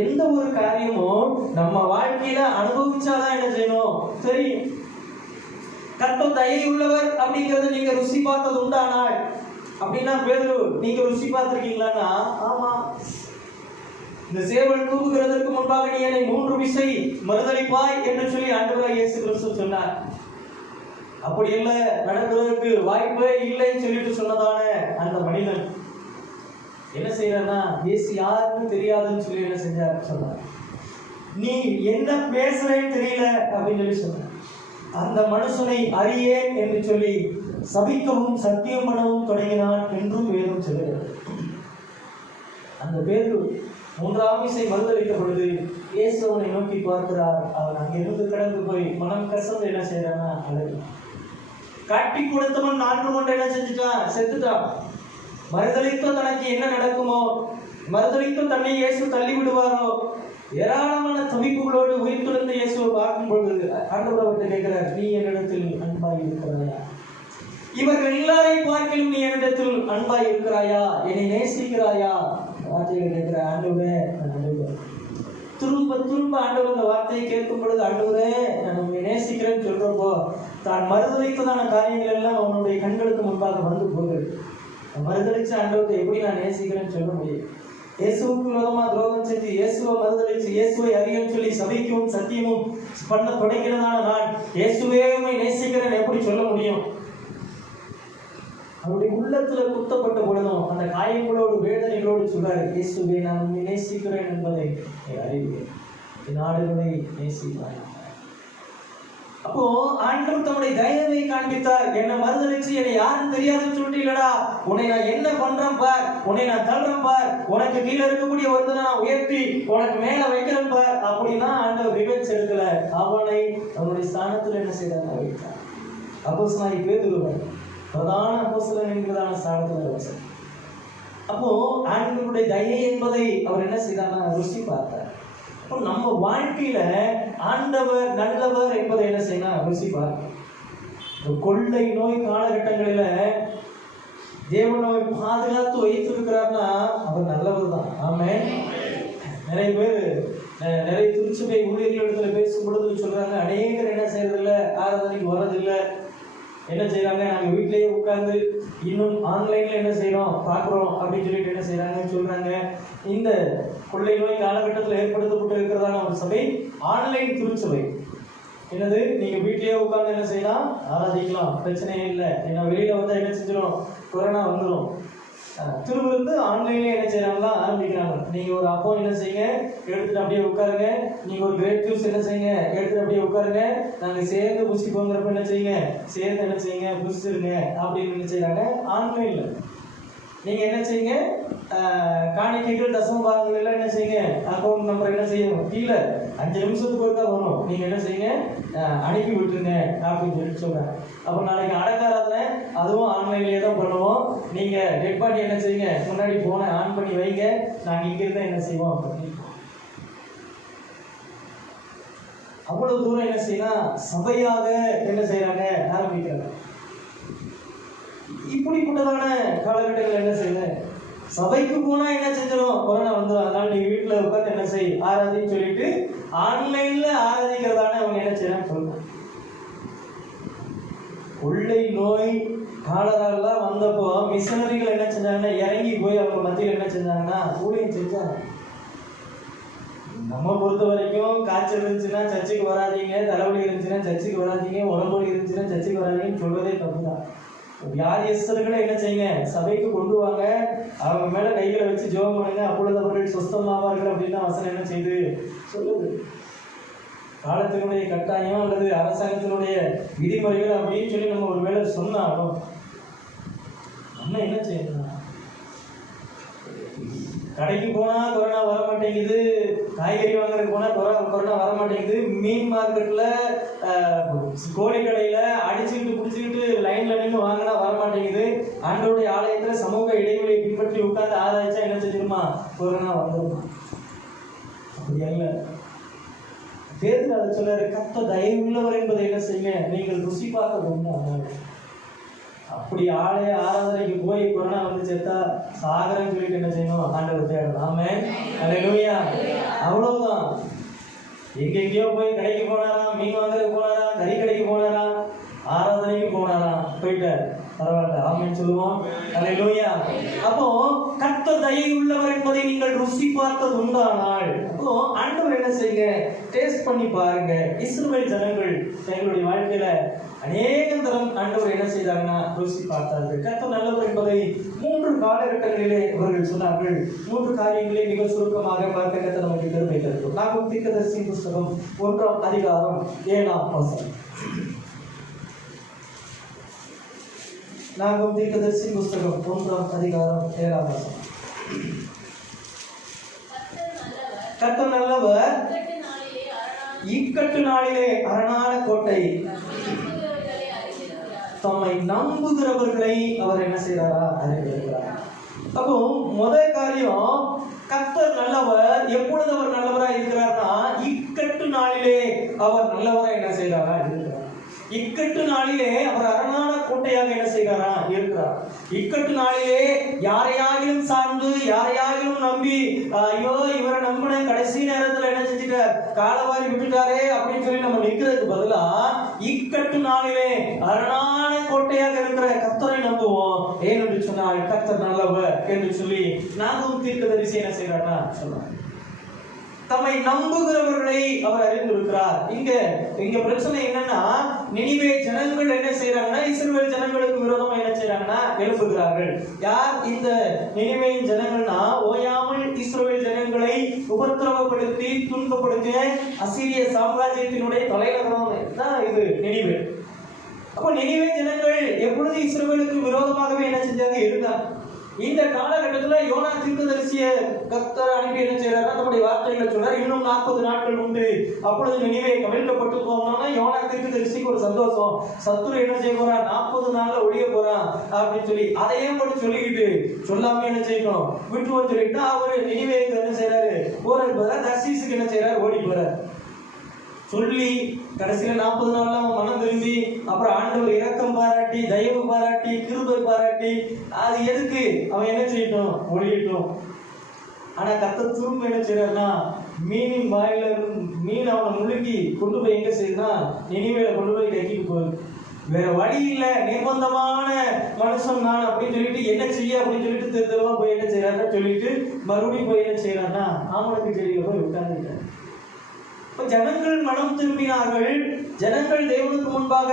எந்த ஒரு காரியமும் நம்ம வாழ்க்கையில அனுபவிச்சாதான் என்ன செய்யணும் தெரியும். கர்த்தர் தயையுள்ளவர் அப்படிங்கறத நீங்க ருசி பார்த்தது உண்டானால் அப்படின்னா பேதுரு நீங்க ருசி பார்த்திருக்கீங்களான்னா ஆமா. இந்த சேவல் தூக்குகிறதற்கு முன்பாக நீ என்னை 3 விசை மறுதலிப்பாய் என்று சொல்லி ஆண்டவராகிய இயேசு கிறிஸ்து சொன்னார். அப்படி இல்லை, நடக்கிறதுக்கு வாய்ப்பே இல்லைன்னு சொல்லிட்டு சொன்னதான அந்த மனிதன் என்ன செய்யறா, இயேசு யாருன்னு தெரியாதுன்னு சொல்லி என்ன செஞ்சார் சொன்னார். நீ என்ன பேசுறேன்னு தெரியல அப்படின்னு சொல்லி சொன்ன. அந்த மனுஷனை அறியேன் என்று சொல்லி சபிக்கவும் சத்தியம் பண்ணவும் தொடங்கினான் என்றும் வேதம் சொல்லுகிறது. அந்த பேதுரு 3ஆம் விசை மறுதலித்த பொழுது இயேசு அவனை நோக்கி பார்க்கிறார். அவன் அங்கிருந்து கடந்து போய் மனம் கசந்து என்ன செய்யறான்னா அழுகிறான். காட்டி கொடுத்தவன் 4 கொண்டு என்ன செஞ்சுட்டான், செத்துட்டான். மறுதலித்த தனக்கு என்ன நடக்குமோ, மறுதலித்த தன்னை இயேசு தள்ளி விடுவாரோ, ஏராளமான தவிப்புகளோடு உயிர் துறந்த இயேசுவை பார்க்கும் பொழுது ஆண்டவர் அவர்கிட்ட கேட்கிறார், நீ என்னிடத்தில் அன்பாய் இருக்கிறாயா? இவர்கள் எல்லாரையும் பார்க்கலும் நீ என்னிடத்தில் அன்பாய் இருக்கிறாயா? என்னை நேசிக்கிறாயா? வார்த்தைகள் கேட்கிற ஆண்டவரே, திரும்ப திரும்ப ஆண்டவர் அந்த வார்த்தையை கேட்கும் பொழுது, ஆண்டவரே நான் உங்களை நேசிக்கிறேன்னு சொல்றப்போ தான் மறுதளித்ததான காரியங்கள் எல்லாம் அவனுடைய கண்களுக்கு முன்பாக வந்து போகுது. மறுதளிச்ச ஆண்டவரை எப்படி நான் நேசிக்கிறேன்னு சொல்ல முடியும்? இயேசுவுக்கு விரோதமா துரோகம் செஞ்சு இயேசுவை மறுதளிச்சு இயேசுவை அறியன்னு சொல்லி சபைக்கும் சத்தியமும் பண்ண தொடங்கினதான நான் இயேசுவே உம்மை நேசிக்கிறேன் எப்படி சொல்ல முடியும்? அவருடைய உள்ளத்துல குத்தப்பட்ட பொழுதும் அந்த காயங்களோடு வேதனைகளோடு சொல்றாரு, இயேசுவை நான் உன்னை நேசிக்கிறேன் என்பதை அறிவேன், என் ஆடுகளை நேசிப்பாய். அப்போ ஆண்டவர் தம்முடைய தயவை காண்பித்தார். என்ன மறுதலிச்சு என்னை யாரும் தெரியாதுன்னு சொல்லிட்டு இல்லடா, உன்னை நான் என்ன பண்றேன் பார், உன்னை நான் தள்ளுறேன் பார், உனக்கு கீழே இருக்கக்கூடிய ஒருத்தனை நான் உயர்த்தி உனக்கு மேல வைக்கிறேன் பார் அப்படின்னா ஆண்டவர் ரிவெஞ்ச் எடுக்கல, அவனை அவனுடைய ஸ்தானத்துல என்ன செய்தார் வைத்தார். அப்போஸ்தலனாகிய பேதுருவை பிரதான அப்போஸ்தலன் என்கிறதான ஸ்தானத்துல வச்சார். அப்போ ஆண்டவருடைய தயை என்பதை அவர் என்ன செய்தார்னா ருசி பார்த்தார். நம்ம வாழ்க்கையில ஆண்டவர் நல்லவர் என்பதை என்ன செய்யணும் ருசி பார்க்க. கொள்ளை நோய் காலகட்டங்களில தேவன் நம்மை பாதுகாத்து வைத்திருக்கிறார்னா அவர் நல்லவர் தான். ஆமென். நிறைய பேர் நிறைய திருச்சபை ஊழியர்களிடத்துல பேசும் பொழுது சொல்றாங்க, அநேகர் என்ன செய்யறதில்ல, ஆராதனைக்கு வர்றதில்லை, என்ன செய்யறாங்க, நாங்க வீட்டிலேயே உட்கார்ந்து இன்னும் ஆன்லைன்ல என்ன செய்யறோம் பார்க்கிறோம் அப்படின்னு சொல்லிட்டு என்ன செய்யறாங்கன்னு சொல்றாங்க. இந்த கொள்ளை நோய் காலகட்டத்தில் ஏற்படுத்தப்பட்டு இருக்கிறதான ஒரு சபை ஆன்லைன் திருச்சபை. என்னது, நீங்க வீட்டிலேயே உட்கார்ந்து என்ன செய்யலாம், ஆராதிக்கலாம், பிரச்சனையே இல்லை. ஏன்னா வெளியில வந்தா என்ன செஞ்சிடும், கொரோனா வந்துடும். திருவிருந்து ஆன்லைன்ல என்ன செய்யறாங்களா ஆரம்பிக்கிறாங்க. நீங்க ஒரு அப்போ என்ன செய்யுங்க, எடுத்துட்டு அப்படியே உட்காருங்க. நீங்க ஒரு கிரேட் ஜூஸ் என்ன செய்யுங்க, எடுத்துட்டு அப்படியே உட்காருங்க. நாங்க சேர்ந்து புசி போங்கிறப்ப என்ன செய்யுங்க, சேர்ந்து என்ன செய்யுங்க புசிச்சிருங்க அப்படின்னு என்ன செய்யறாங்க ஆன்லைன்ல. நீங்க என்ன செய்யுங்க, காணிக்கைகள் தசம பாகங்கள் எல்லாம் என்ன செய்யுங்க, அக்கௌண்ட் நம்பர் என்ன செய்யணும் கீழே 5 நிமிஷத்துக்கு ஒருக்கா வரும், நீங்க என்ன செய்யுங்க அனுப்பி விட்டுருங்க அப்படின்னு சொல்லிட்டு சொல்றாங்க. அப்போ நாளைக்கு அடங்காராதனை அதுவும் ஆன்லைன்லயே தான் பண்ணுவோம். நீங்க டெட் பாடி என்ன செய்யுங்க, முன்னாடி போனை ஆன் பண்ணி வைங்க, நாங்க இங்க இருந்தா என்ன செய்வோம் அப்படின்னு. அவ்வளவு தூரம் என்ன செய்யலாம் சபையாக என்ன செய்யறாங்க ஆரம்பிக்கிறாங்க. இப்படிப்பட்டதான காலகட்டங்கள் என்ன செய்யல, சபைக்கு போனா என்ன செஞ்சிடும், கொரோனா வந்துடும், அதனால நீங்க வீட்டுல உட்காந்து என்ன செய் ஆராதின்னு சொல்லிட்டு ஆன்லைன்ல ஆராதிக்கிறதான அவங்க என்ன செய்யறாங்க சொல்றாங்க. கொள்ளை நோய் காலரெல்லாம் வந்தப்போ மிஷனரிகள் என்ன செஞ்சாங்கன்னா இறங்கி போய் அவங்க மத்தியில் என்ன செஞ்சாங்கன்னா ஊழியம் செஞ்சாங்க. நம்ம பொறுத்த வரைக்கும் காய்ச்சல் இருந்துச்சுன்னா சர்ச்சுக்கு வராதீங்க, தலைவலி இருந்துச்சுன்னா சர்ச்சுக்கு வராதீங்க, உடம்பு இருந்துச்சுன்னா சர்ச்சுக்கு வராதீங்கன்னு சொல்வதே தப்புதான். வியாதியஸ்தர்களை என்ன செய்யுங்க சபைக்கு கொண்டு வாங்க, அவங்க மேல கைகளை வச்சு ஜெபம் பண்ணுங்க, அப்பொழுது அவர்கள் சுத்தமாவார்கள் அப்படின்னு வசனம் என்ன செய்து சொல்லுது. காலத்தினுடைய கட்டாயம் அல்லது அரசாங்கத்தினுடைய விதிமுறைகள் அப்படின்னு சொல்லி நம்ம ஒரு வேளை சொன்னாலும் நம்ம என்ன செய்யணும், கடைக்கு போனா கொரோனா வர மாட்டேங்குது, காய்கறி வாங்குறதுக்கு போனா கொரோனா வர மாட்டேங்குது, மீன் மார்க்கெட்ல கோழி கடையில அடிச்சுக்கிட்டு குடிச்சுக்கிட்டு லைன்ல நின்று வாங்கினா வர மாட்டேங்குது, ஆண்டவருடைய ஆலயத்துல சமூக இடைவெளியை பின்பற்றி உட்கார்ந்து ஆராய்ச்சா என்ன செஞ்சிருமா கொரோனா வந்துருமா. அப்படி அல்ல, பேதுரு அதை சொல்றாரு, கர்த்தர் தயவுள்ளவர் என்பதை என்ன செய்யுங்க நீங்கள் ருசி பார்க்க வேண்டும். அப்படி ஆலய ஆராதனைக்கு போய் கொரோனா வந்து செத்தா சாகரன்னு சொல்லிட்டு என்ன செய்யணும் ஆண்டவர் தேடணும். ஆமென். அல்லேலூயா. அவ்வளவுதான். எங்கெங்கயோ போய் கடைக்கு போனாராம், மீன் வாங்குறதுக்கு போனாராம், கறி கடைக்கு போனாராம், ஆராதனைக்கு போனாராம், போயிட்டார், பரவாயில்ல, ஆமென் சொல்லுவோம். அல்லேலூயா. அப்போ கர்த்தர் தயை உள்ளவர் என்பதை நீங்கள் ருசி பார்த்தது உண்டானால் அப்போ ஆண்டவர் என்ன செய்யுங்க டேஸ்ட் பண்ணி பாருங்க. இஸ்ரவேல் ஜனங்கள் தங்களுடைய வாழ்க்கையில அநேக தரம் ஆண்டவர் என்ன செய்தாங்கன்னா ருசி பார்த்தார்கள். கர்த்தர் நல்லவர் என்பதை 3 காலகட்டங்களிலே அவர்கள் சொன்னார்கள். 3 காரியங்களே மிக சுருக்கமாக பார்க்க கர்த்தர் நமக்கு பெருமை தருகிறோம். நாகூம் தீர்க்கதரிசி புஸ்தகம் 1ஆம் அதிகாரம் 7ஆம் வசனம். நாகூம் தீர்க்கதரிசி புஸ்தகம் 1ஆம் அதிகாரம் 7ஆம் வசனம். கர்த்தர் நல்லவர், இக்கட்டு நாளிலே அரணான கோட்டை, தம்மை நம்புகிறவர்களை அவர் என்ன செய்யறாரா அறிந்திருக்கிறார். அப்போ முதல் காரியம், கர்த்தர் நல்லவர். எப்பொழுது அவர் நல்லவரா இருக்கிறார்னா இக்கட்டு நாளிலே அவர் நல்லவரா என்ன செய்யறாரா இருக்கிறார். இக்கட்டு நாளிலே அவர் அரணான கோட்டையாக என்ன செய்கிறாரா இருக்கிறார். இக்கட்டு நாளிலே யாரையாகிலும் சார்ந்து யாரையாகிலும் நம்பி ஐயோ இவரை நம்பின கடைசி நேரத்துல என்ன செஞ்சுட்டார் காலவாரி விட்டுட்டாரே அப்படின்னு சொல்லி நம்ம நிற்கிறதுக்கு பதிலா இக்கட்டு நாளிலே அரணான கோட்டையாக இருக்கிற கர்த்தரை நம்புவோம். ஏனென்று சொன்னால் கர்த்தர் நல்லவர் என்று சொல்லி நாகூம் தீர்க்கதரிசி என்ன செய்யறாருன்னா சொல்றாங்க. தம்மை நம்புகிறவர்களை அவர் அறிந்திருக்கிறார். இங்க பிரச்சனை என்னன்னா, நினிவே ஜனங்கள் என்ன செய்யறாங்கன்னா, இஸ்ரவேல் ஜனங்களுக்கு விரோதமா என்ன செய்யறாங்கன்னா எழுப்புகிறார்கள். யார் இந்த நினிவேயின் ஜனங்கள்னா, ஓயாமல் இஸ்ரவேல் ஜனங்களை உபத்திரவப்படுத்தி துன்பப்படுத்திய அசீரிய சாம்ராஜ்யத்தினுடைய தலைநகரம் தான் இது நினிவே. அப்போ நினிவே ஜனங்கள் எப்பொழுது இஸ்ரவேலுக்கு விரோதமாகவே என்ன செஞ்சாங்க இருந்தாங்க. இந்த காலகட்டத்துல யோனா தீர்க்கதரிசிய கர்த்தர் அனுப்பி என்ன செய்யறாருன்னா, நம்முடைய வார்த்தைகளை சொல்றாரு, இன்னும் 40 நாட்கள் உண்டு, அப்பொழுது நினிவே கவிழ்க்கப்பட்டு போனோம்னா யோனா தீர்க்கதரிசிக்கு ஒரு சந்தோஷம், சத்துரு என்ன செய்ய போறான், 40 நாள்ல ஒழிய போறான் அப்படின்னு சொல்லி அதையே மட்டும் சொல்லிக்கிட்டு சொல்லாம என்ன செய்யணும் விட்டுவோம் சொல்லிட்டு அவரு நினிவேக்கு என்ன செய்யறாரு, போறது பதிலா தர்சீசுக்கு என்ன செய்யறாரு, ஓடி போறாரு. சொல்லி கடைசியில 40 நாள்ல அவன் மனம் திரும்பி அப்புறம் ஆண்டவர் இரக்கம் பாராட்டி தயவு பாராட்டி கிருபை பாராட்டி அது எதுக்கு அவன் என்ன செய்யட்டும், ஒழியட்டும். ஆனா கர்த்தர் திரும்ப என்ன செய்யறாருன்னா, மீனின் வாயில மீன் அவனை முழுக்கி கொண்டு போய் எங்க செய்யுதுன்னா நினிவேல கொண்டு போய் கட்டிட்டு போகுது. வேற வழி இல்ல, நிர்பந்தமான மனுஷன் நான் அப்படின்னு சொல்லிட்டு என்ன செய்ய அப்படின்னு சொல்லிட்டு திருத்தவா போய் என்ன செய்யறாருன்னு சொல்லிட்டு மறுபடியும் போய் என்ன செய்யறாருன்னா ஆமணக்கு செடியில போய் உட்கார்ந்துட்டாரு. ஜனங்கள் மனம் திரும்பினார்கள், ஜனங்கள் தேவனுக்கு முன்பாக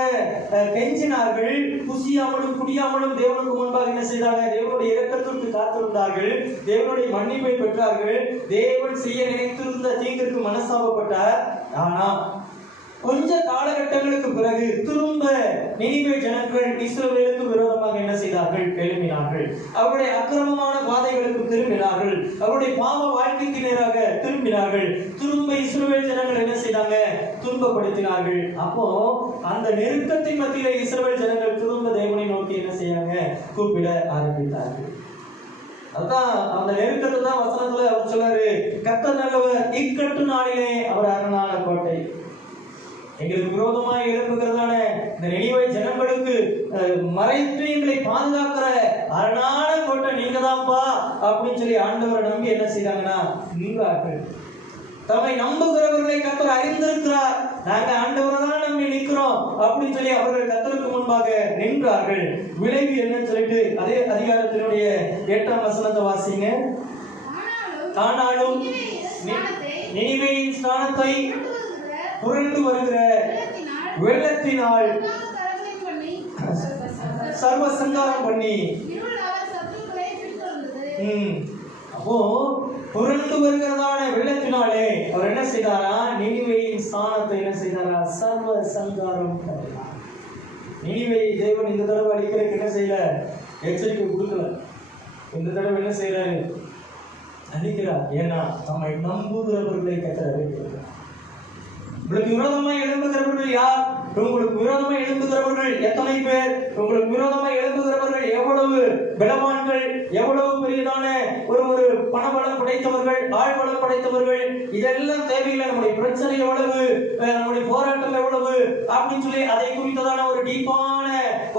கெஞ்சினார்கள், குசியாமலும் குடியாமலும் தேவனுக்கு முன்பாக என்ன செய்தாங்க, தேவனுடைய இரக்கத்திற்கு காத்திருந்தார்கள், தேவனுடைய மன்னிப்பை பெற்றார்கள், தேவன் செய்ய நினைத்திருந்த தீங்கிற்கு மனசாபப்பட்டார். ஆனா கொஞ்ச காலகட்டங்களுக்கு பிறகு திரும்ப நினிவே ஜனங்கள் இஸ்ரவேலுக்கு விரோதமாக என்ன செய்தார்கள், எழுப்பினார்கள். அவருடைய அக்கிரமமான பாதைகளுக்கு திரும்பினார்கள், அவருடைய பாவ வாழ்க்கைக்கு நேராக திரும்பினார்கள். திரும்ப இஸ்ரவேல் ஜனங்கள் என்ன செய்தாங்க, துன்பப்படுத்தினார்கள். அப்போ அந்த நெருக்கத்தின் மத்தியில இஸ்ரவேல் ஜனங்கள் திரும்ப தேவனை நோக்கி என்ன செய்யாங்க, கூப்பிட ஆரம்பித்தார்கள். அதான் அந்த நெருக்கத்தை தான் வசனத்துல அவர் சொல்றாரு, கர்த்தர் நல்லவர், இக்கட்டு நாளிலே அவர் அரணான கோட்டை. எங்களுக்கு விரோதமாக எழுப்புகிறதான இந்த நினிவே ஜனங்களுக்கு மறைத்து எங்களை பாதுகாக்கிற அரணான கோட்டை நீங்க தான்ப்பா அப்படின்னு சொல்லி ஆண்டவரை நம்பி என்ன செய்தாங்கன்னா நின்றார்கள். தம்மை நம்புகிறவர்களை கர்த்தர் அறிந்திருக்கிறார், நாங்க ஆண்டவரை தான் நம்பி நிற்கிறோம் அப்படின்னு சொல்லி அவர்கள் கர்த்தருக்கு முன்பாக நின்றார்கள். விளைவு என்னன்னு சொல்லிட்டு அதே அதிகாரத்தினுடைய 8ஆம் வசனத்தை வாசிங்க. ஆனாலும் நினிவேயின் ஸ்தானத்தை புரண்டு வருகிற வெள்ளத்தினால் சர்வ சங்காரம் பண்ணி, அப்போ புரண்டு வருகிறதான வெள்ளத்தினாலே அவர் என்ன செய்தாரா, நினிவேயின் ஸ்தானத்தை என்ன செய்தாரா, சர்வ சங்காரம் பண்ணினார். நினிவே தேவன் இந்த தடவை அடிக்கிறதுக்கு என்ன செய்யல, எச்சரிக்கை கொடுக்கல. இந்த தடவை என்ன செய்யறாரு, அடிக்கிறார். ஏன்னா தம்மை நம்புகிறவர்களை கர்த்தர் அறிந்திருக்கிறார். உங்களுக்கு விரோதமாக எழும்புகிறவர்கள் யார், உங்களுக்கு விரோதமாக எழும்புகிறவர்கள் எத்தனை பேர், உங்களுக்கு விரோதமாக எழும்புகிறவர்கள் எவ்வளவு பலவான்கள், எவ்வளவு பெரியதான ஒரு பணபலம் படைத்தவர்கள், ஆழ்பலம் படைத்தவர்கள், இதெல்லாம் தேவையில்லை. நம்முடைய பிரச்சனை எவ்வளவு, நம்முடைய போராட்டம் எவ்வளவு அப்படின்னு சொல்லி அதை குறித்ததான ஒரு டீப்பான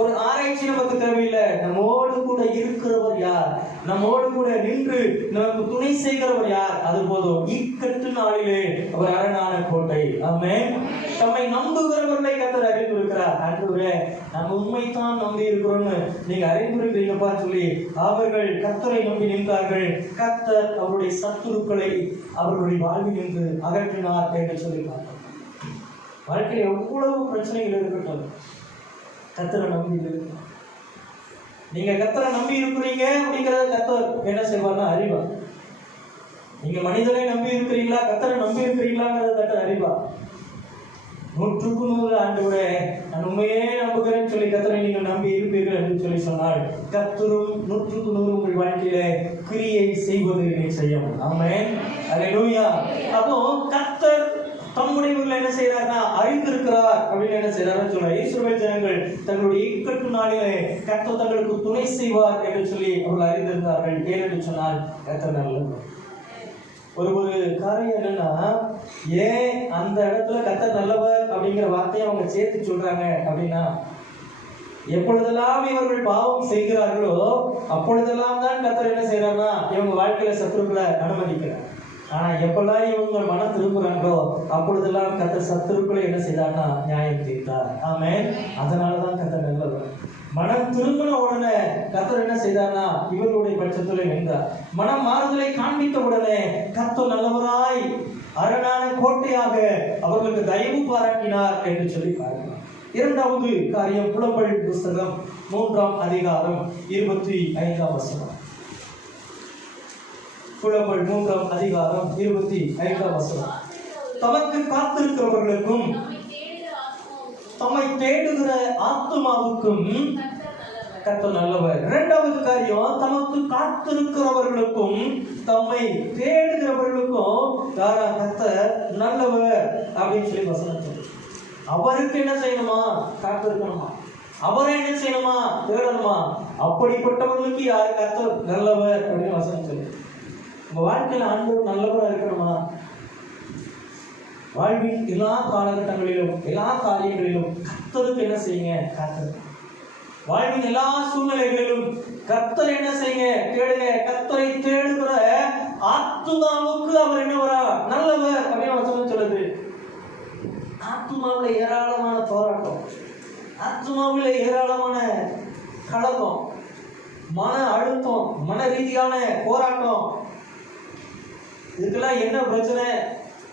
ஒரு ஆராய்ச்சி நமக்கு தேவையில்லை. நம்மோடு கூட இருக்கிறவர் யார், நம்மோடு கூட நின்று நமக்கு துணை செய்கிறவர் யார், அது போதும். இக்கட்டு நாளிலே அவர் அரணான கோட்டை. ஆமென். தம்மை நம்புகிறவர்களை கர்த்தர் அறிந்திருக்கிறார். ஆண்டவரே, நாங்க உண்மைதான் நம்பி இருக்கிறோம்னு நீங்க அறிந்திருக்கிறீங்கப்பா சொல்லி அவர்கள் கர்த்தரை நம்பி நின்றார்கள். கர்த்தர் அவருடைய சத்துருக்களை அவர்களுடைய வாழ்வில் நின்று அகற்றினார் என்று சொல்லி பார்த்தோம். வாழ்க்கையில் எவ்வளவு பிரச்சனைகள் இருக்கட்டும், கர்த்தரை நம்பி இருக்கிறோம். நீங்க கர்த்தரை நம்பி இருக்கிறீங்க அப்படிங்கறத கர்த்தர் என்ன செய்வார்னா அறிவார். நீங்க மனிதனை நம்பி இருக்கிறீங்களா, கர்த்தரை நம்பி இருக்கிறீங்களாங்கிறத கர்த்தர் அறிவார். 100க்கு 100 ஆண்டவரே நான் உண்மையே நம்புகிறேன்னு சொல்லி கர்த்தரை நீங்கள் நம்பி இருப்பீர்கள் என்று சொல்லி சொன்னால் கர்த்தரும் 100க்கு 100 உங்கள் வாழ்க்கையில கிரியை செய்வது நிச்சயம். ஆமென். அல்லேலூயா. அப்போ கர்த்தர் தம்முடையவர்கள் என்ன செய்யறாருன்னா அறிந்திருக்கிறார் அப்படின்னு என்ன செய்யறாருன்னு சொல்ற இஸ்ரவேல் ஜனங்கள் தங்களுடைய இக்கட்டு நாளிலே கர்த்தர் தங்களுக்கு துணை செய்வார் என்று சொல்லி அவர்கள் அறிந்திருந்தார்கள். ஏனென்று சொன்னால் கர்த்தர் நல்லவர். ஒரு காரியம் என்னன்னா, ஏன் அந்த இடத்துல கர்த்தர் நல்லவர் அப்படிங்கிற வார்த்தையை அவங்க சேர்த்து சொல்றாங்க அப்படின்னா, எப்பொழுதெல்லாம் இவர்கள் பாவம் செய்கிறார்களோ அப்பொழுதெல்லாம் தான் கர்த்தர் என்ன செய்யறாருன்னா இவங்க வாழ்க்கையில சத்துருக்களை அனுமதிக்கிறார். ஆனா எப்பெல்லாம் இவங்க மனம் திரும்புறாங்களோ அப்பொழுதெல்லாம் கர்த்தர் சத்துருக்களை என்ன செய்தார்னா நியாயம் தீர்த்தார். ஆமென். அதனாலதான் கர்த்தர் நல்லவர். மனம் திரும்பின உடனே கர்த்தர் என்ன செய்தார்னா இவர்களுடைய பட்சத்துல நின்றார். மனம் மாறுதலை காண்பித்த உடனே கர்த்தர் நல்லவராய் அரணான கோட்டையாக அவர்களுக்கு தயவு பாராட்டினார் என்று சொல்லி பார்க்கலாம். இரண்டாவது காரியம் புலம்பல் புஸ்தகம் 3ஆம் அதிகாரம் 25ஆம் வசனம். புலம்பல் 3ஆம் அதிகாரம் 25ஆம் வசனம். தமக்கு காத்திருக்கிறவர்களுக்கும் தம்மை தேடுகிற ஆத்துமாவுக்கும் கர்த்தர் நல்லவர். இரண்டாவது காரியம், தமக்கு காத்திருக்கிறவர்களுக்கும் தம்மை தேடுகிறவர்களுக்கும் கர்த்தர் நல்லவர் அப்படின்னு சொல்லி வசனம் சொல்லு. அவருக்கு என்ன செய்யணுமா? காத்திருக்கணுமா? அவரை என்ன செய்யணுமா? தேடணுமா? அப்படிப்பட்டவர்களுக்கு யார் கர்த்தர் நல்லவர் அப்படின்னு வசனம் சொல்லு. உங்க வாழ்க்கையில ஆண்டவர் நல்லவராக இருக்கணுமா? வாழ்வின் எல்லா காலகட்டங்களிலும் எல்லா காரியங்களிலும் கர்த்தருக்கு என்ன செய்யுங்க? காத்திருக்க. வாழ்வின் எல்லா சூழ்நிலைகளிலும் கர்த்தர் என்ன செய்யுங்க? தேடுங்க. கர்த்தரை தேடுகிற ஆத்துமாவுக்கு அவர் என்னவரா? நல்லவர் அப்படின்னு வசனம் சொல்லுது. ஆத்துமாவில் ஏராளமான போராட்டம், ஆத்துமாவில் ஏராளமான கலக்கம், மன அழுத்தம், மன ரீதியான போராட்டம். இதுக்கெல்லாம் என்ன பிரச்சனை?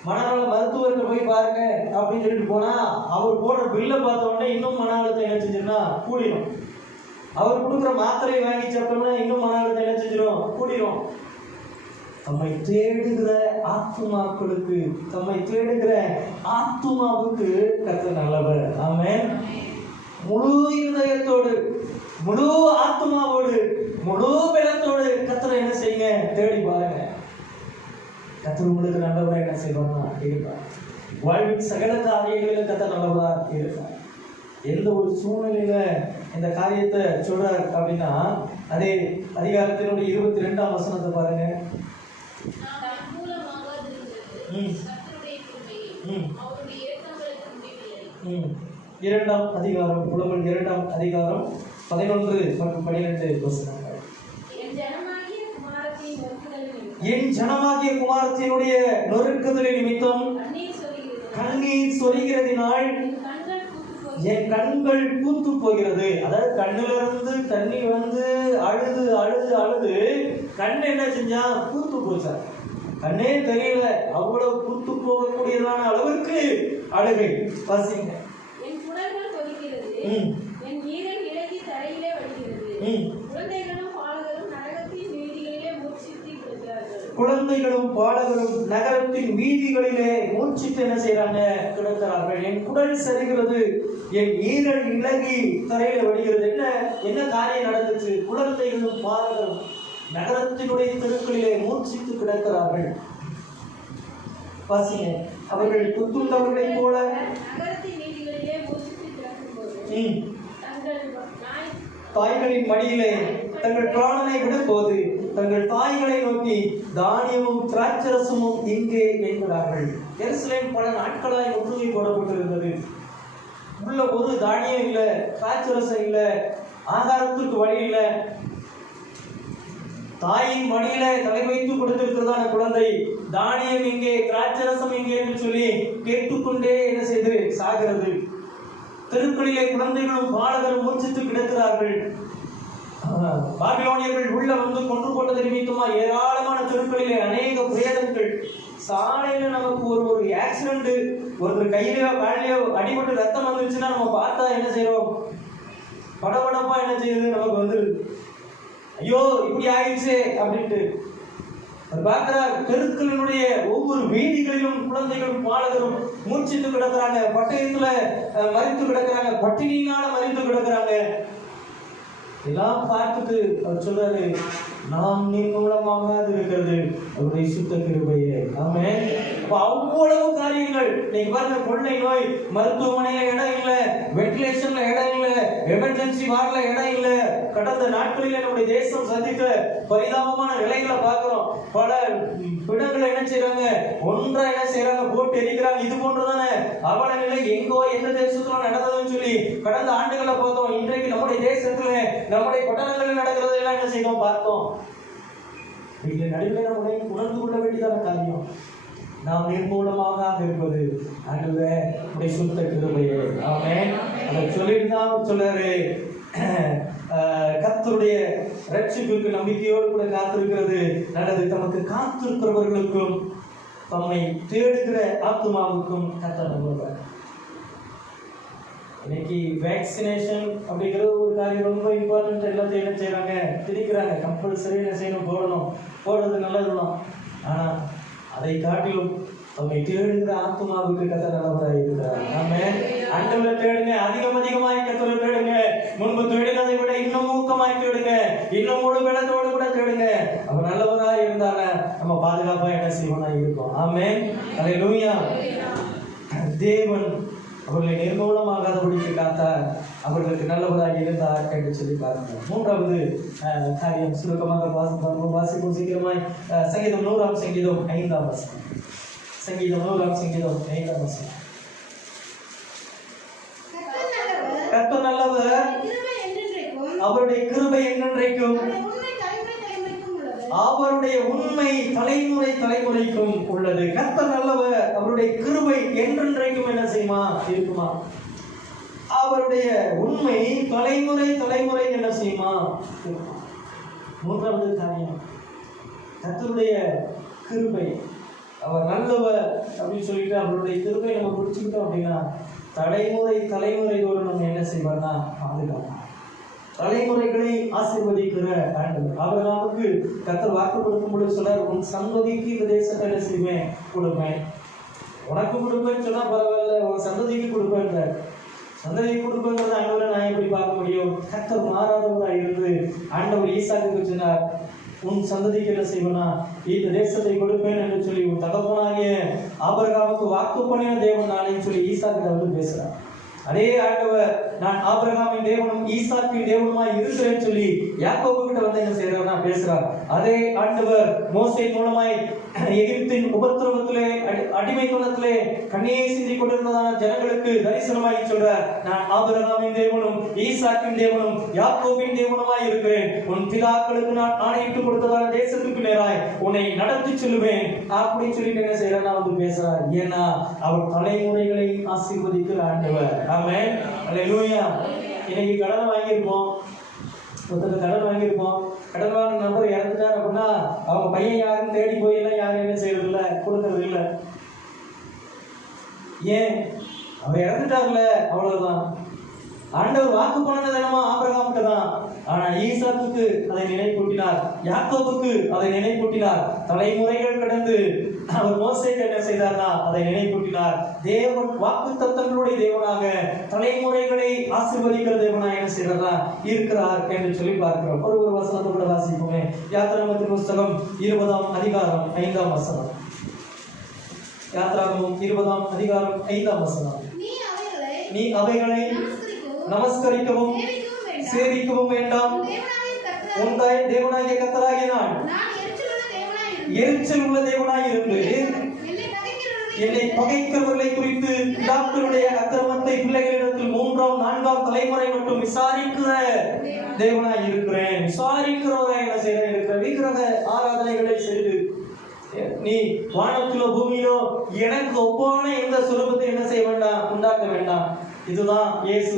மனநல மருத்துவர்கிட்ட போய் பாருங்க அப்படின்னு சொல்லிட்டு போனா அவர் போடுற பில்லை பார்த்த உடனே இன்னும் மன அழுத்தம் என்ன செஞ்சிருந்தா கூடிடும். அவர் கொடுக்குற மாத்திரையை வாங்கி சாப்பிட்டோம்னா இன்னும் மன அழுத்தம் என்ன செஞ்சிடும்? கூடிடும். தம்மை தேடுகிற ஆத்துமாக்களுக்கு, தம்மை தேடுகிற ஆத்துமாவுக்கு கர்த்தர் நல்லவர். ஆமென். முழு இதயத்தோடு, முழு ஆத்துமாவோடு, முழு பலத்தோடு கர்த்தரை என்ன செய்யுங்க? தேடி பாருங்க. கர்த்தர் உங்களுக்கு நல்லவரா என்ன செய்வார்னா இருப்பார். வாழ்வின் சகல காரியங்களிலும் கர்த்தர் நல்லவரா இருப்பார். எந்த ஒரு சூழ்நிலையில இந்த காரியத்தை சொல்றார் அப்படின்னா அதே அதிகாரத்தினுடைய 22ஆம் வசனத்தை பாருங்க. இரண்டாம் அதிகாரம், புலம்பல் 2ஆம் அதிகாரம் 11 மற்றும் 12 வசனங்கள். என் ஜனமாகிய குமாரத்தினுடைய நொறுக்குதலின் நிமித்தம் கண்ணீர் சொரிகிறதினால் என் கண்கள் பூத்து போகிறது. அதாவது கண்ணிலிருந்து தண்ணி வந்து அழுது அழுது அழுது கண் என்ன செஞ்சா? பூத்து போச்சா. கண்ணே தெரியல, அவ்வளவு பூத்து போகக்கூடியதான அளவிற்கு அழுகை. வாசிங்க. குழந்தைகளும் பாலகரும் நகரத்தின் வீதிகளிலே மூச்சிட்டு என்ன செய்யறாங்க? கிடக்கிறார்கள். என் குடல் சரிகிறது, என் ஈரல் இலகி தரையில வடிகிறது. என்ன காரியம் நடந்துச்சு? குழந்தைகளும் பாலகரும் நகரத்தினுடைய தெருக்களிலே மூச்சிட்டு கிடக்கிறார்கள். வாசிங்க. அவர்கள் குத்துண்டவர்களை போல தாய்களின் மடியிலே தங்கள் பிராணனை விடும்போது தங்கள் தாய்களை நோக்கி தானியமும் திராட்சரசமும் இங்கே என்கிறார்கள். எருசலேம் பல நாட்களாய் முற்றுகை போடப்பட்டிருந்தது. உள்ள ஒரு தானியம் இல்ல, திராட்சரசம் இல்ல, ஆகாரத்துக்கு வழி இல்ல. தாயின் மடியில தலை வைத்து கொடுத்திருக்கிறதான குழந்தை தானியம் எங்கே, திராட்சரசம் எங்கே என்று சொல்லி கேட்டுக்கொண்டே என்ன செய்து சாகிறது. தெருக்களிலே குழந்தைகளும் பாலகரும் மூர்ச்சித்து கிடக்கிறார்கள். பாபிலோனியர்கள் உள்ள வந்து கொன்று போட்டது நிமித்தமா ஏராளமான தெருக்களிலே அநேக பிரேதங்கள். சாலையில நமக்கு ஒரு ஆக்சிடென்ட், ஒரு கையிலயோ காலையோ அடிபட்டு ரத்தம் வந்துருச்சுன்னா நம்ம பார்த்தா என்ன செய்யறோம்? படபடப்பா என்ன செய்யுது? நமக்கு வந்துருது. ஐயோ இப்படி ஆயிடுச்சு அப்படின்ட்டு பார்க்கிறார். தெருக்களினுடைய ஒவ்வொரு வீதிகளிலும் குழந்தைகளும் பாலகரும் மூச்சிட்டு கிடக்கிறாங்க, பட்டயத்துல மறித்து கிடக்கிறாங்க, பட்டினியினால மறித்து கிடக்கிறாங்க. எல்லாம் பார்த்துட்டு அவர் சொல்றாரு, நாம் நீர் மூலமாக இருக்கிறது அவருடைய சுத்த கிருபையே. ஆமென். அவ்வளவு காரியங்கள். நீங்க பாருங்க, கொள்ளை நோய், மருத்துவமனையில இடம் இல்ல, வென்டிலேஷன்ல இடம் இல்ல, எமர்ஜென்சி வார்டுல இடம் இல்ல. கடந்த நாட்களில் நம்முடைய தேசம் சந்தித்த பரிதாபமான நிலைகளை பார்க்கிறோம். பல இடங்களை என்ன செய்யறாங்க? ஒன்றா என்ன செய்யறாங்க? போட்டு எரிக்கிறாங்க. இது போன்றதானே அவல நிலை எங்கோ எந்த தேசத்துல நடந்ததுன்னு சொல்லி கடந்த ஆண்டுகளை பார்த்தோம். இன்றைக்கு நம்முடைய தேசத்துல நம்முடைய பட்டணங்களில் நடக்கிறது எல்லாம் என்ன செய்தோம்? பார்த்தோம். இதில் நடுவில் நம்முடைய உணர்ந்து கொள்ள வேண்டியதான காரியம், நாம் நிர்மூலமாக இருப்பது ஆண்டவரே உடைய சுத்த கிருபையே. ஆமென். அதை சொல்லிட்டு தான் சொல்றாரு, கர்த்தருடைய ரட்சிப்புக்கு நம்பிக்கையோடு கூட காத்திருக்கிறது நல்லது. தமக்கு காத்திருக்கிறவர்களுக்கும் தம்மை தேடுகிற ஆத்துமாவுக்கும் கர்த்தர் நல்லவர். இன்னைக்கு வேக்சினேஷன் அப்படிங்கிற ஒரு காரியம் ரொம்ப இம்பார்ட்டன்ட். எல்லாத்தையும் என்ன செய்யறாங்க, திணிக்கிறாங்க. கம்பல்சரி என்ன செய்யணும், போடுறது நல்லதுதான். ஆனா அதை காட்டிலும் தம்மை தேடுகிற ஆத்துமாவுக்கு கர்த்தர் நல்லவராக இருக்கிறார். ஆமென். ஆண்டவரை தேடுங்க, அதிகமாய் கர்த்தரை தேடுங்க. முன்பு தேடினதை விட இன்னும் ஊக்கமாய் தேடுங்க, இன்னும் முழு பலத்தோடு கூட தேடுங்க. அவர் நல்லவராக இருந்தால நம்ம பாதுகாப்பா என்ன செய்வோம்னா இருக்கும். ஆமென். அல்லேலூயா. தேவன் அவர்களை நிர்மூலமாகாதபடிக்கு காத்தார், அவர்களுக்கு நல்லவராக இருந்தார் என்று சொல்லி பாருங்கள். மூன்றாவது காரியம் சுருக்கமாக வாசிப்போம் சீக்கிரமாய். சங்கீதம் 100ஆம் சங்கீதம் 5ஆம் வசனம். சங்கீதம் 100ஆம் சங்கீதம் 5ஆம் வசனம். கர்த்தர் நல்லவர், அவருடைய கிருபை என்றென்றைக்கும், அவருடைய உண்மை தலைமுறை தலைமுறைக்கும் உள்ளது. கர்த்தர் நல்லவர், அவருடைய கிருபை என்றென்றைக்கும் என்ன செய்யுமா, இருக்குமா. அவருடைய உண்மை தலைமுறை தலைமுறை என்ன செய்யுமா. மூன்றாவது காரியம் கர்த்தருடைய கிருபை. அவர் நல்லவர் அப்படின்னு சொல்லிட்டு அவருடைய கிருபை நம்ம பிடிச்சுக்கிட்டோம் அப்படின்னா தலைமுறை தலைமுறையோடு நம்ம என்ன செய்வார்னா பாதுகாப்போம். தலைமுறைகளை ஆசீர்வதிக்கிற ஆண்டவர். ஆபிரகாமுக்கு கர்த்தர் வாக்கு கொடுக்கும் பொழுது சொல்றார், உன் சந்ததிக்கு இந்த தேசத்தை என்ன செய்வேன், கொடுப்பேன். உனக்கு கொடுப்பேன்னு சொன்னா பரவாயில்ல, உன் சந்ததிக்கு கொடுப்பேன்ற. சந்ததிக்கு கொடுப்பேங்கிறத ஆண்டவரை நான் எப்படி பார்க்க முடியும். கர்த்தர் மாறாதவராக இருந்து ஆண்டவர் ஈசாக்குக்கு சொன்னார், உன் சந்ததிக்கு என்ன செய்வனா இந்த தேசத்தை கொடுப்பேன் என்று சொல்லி உன் தகப்பனாகிய ஆபிரகாமுக்கு வாக்கு பண்ணின தேவன் நானே சொல்லி ஈசாக்கிட்ட வந்து பேசுறார். அதே ஆண்டவர் நான் ஆபிரகாமின் தேவனும் ஈசாக்கின் தேவனுமாய் இருக்கிறேன்னு சொல்லி யாக்கோபு கிட்ட வந்து என்ன செய்யறாருன்னா பேசுறார். அதே ஆண்டவர் மோசே மூலமாய் எகிப்தின் உபத்திரவத்திலே அடிமைத்தனத்திலே கண்ணீர் சிந்தி கொண்டிருந்ததான ஜனங்களுக்கு தரிசனமாய் சொல்றார், நான் ஆபிரகாமின் தேவனும் ஈசாக்கின் தேவனும் யாக்கோபின் தேவனுமாய் இருக்கிறேன். உன் பிதாக்களுக்கு நான் ஆணையிட்டு கொடுத்ததான தேசத்துக்கு நேராய் உன்னை நடத்தி செல்லுவேன் அப்படின்னு சொல்லிட்டு என்ன செய்யறாருன்னா வந்து பேசுறார். ஏன்னா அவர் தலைமுறைகளை ஆசீர்வதிக்கிற ஆண்டவர். ஆமென். அல்லேலூயா. இன்னைக்கு கடன் வாங்கியிருப்போம், ஒருத்தர் கடன் வாங்கியிருப்போம். கடன் வாங்கின நபர் இறந்துட்டார் அப்படின்னா அவங்க பையன் யாருன்னு தேடி போய் எல்லாம் யாரும் என்ன செய்யறது இல்லை, கொடுக்கறது இல்லை. ஏன், அவர் இறந்துட்டார்ல, அவ்வளவுதான். ஆண்டவர் வாக்கு பண்ணது என்னமா ஆபிரகாமுக்கு தான். ஆனா ஈசாக்குக்கு அதை நினைப்பூட்டினார், யாக்கோபுக்கு அதை நினைப்பூட்டினார். தலைமுறைகள் கடந்து அவர் மோசேக்கு என்ன செய்தார்னா அதை நினைப்பூட்டினார். தேவன் வாக்குத்தத்தங்களுடைய தேவனாக தலைமுறைகளை ஆசீர்வதிக்கிற தேவனாக என்ன செய்யறதா இருக்கிறார் என்று சொல்லி பார்க்கிறோம். ஒரு வசனத்தை கூட வாசிப்போமே. யாத்திராகமத்தின் புஸ்தகம் 20ஆம் அதிகாரம் 5ஆம் வசனம். யாத்திராகமம் 20ஆம் அதிகாரம் 5ஆம் வசனம். நீ அவைகளை நமஸ்கரிக்கவும் சேவிக்கவும் வேண்டாம். உன் தேவனாகிய கர்த்தராகிய நான் எரிச்சல் உள்ள தேவனாய் இருந்து என்னை பகைக்கிறவர்களை குறித்து பிதாக்களுடைய அக்கிரமத்தை பிள்ளைகளிடத்தில் 3ஆம் 4ஆம் தலைமுறை மட்டும் விசாரிக்கிற தேவனாய் இருக்கிறேன். விசாரிக்கிறவரை என்ன செய்ய இருக்கிற விக்கிரக ஆராதனைகளை செய்து நீ வானத்திலோ பூமியிலோ எனக்கு ஒப்பான எந்த சுரூபத்தை என்ன செய்ய வேண்டாம், உண்டாக்க வேண்டாம். இதுதான் இயேசு,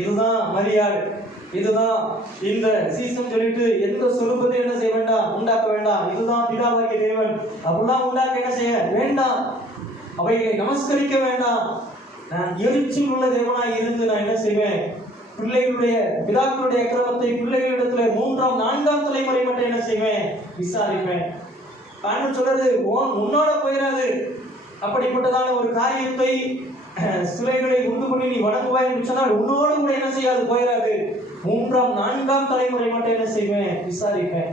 இதுதான் மரியாள், இதுதான் இந்த சீசன் சொல்லிட்டு எந்த சொரூபத்தை என்ன செய்ய வேண்டாம், உண்டாக்க வேண்டாம். இதுதான் பிதாவாகிய தேவன், அப்படிலாம் உண்டாக்க என்ன செய்ய வேண்டாம். அவைகளை நமஸ்கரிக்க வேண்டாம். நான் எரிச்சல் உள்ள தேவனாய் இருந்து நான் என்ன செய்வேன், பிள்ளைகளுடைய பிதாக்களுடைய அக்கிரமத்தை பிள்ளைகளிடத்துல 3ஆம் 4ஆம் தலைமுறை மட்டும் என்ன செய்வேன், விசாரிப்பேன். ஆண்டவர் சொல்றது உன்னோட போயிடாது. அப்படிப்பட்டதான ஒரு காரியத்தை சிலைகளை உண்டு பண்ணி நீ வணங்குவாய் என்று சொன்னால் உன்னோடு கூட என்ன செய்யாது, போயிடாது. 3ஆம் 4ஆம் தலைமுறை மட்டும் என்ன செய்வேன், விசாரிப்பேன்.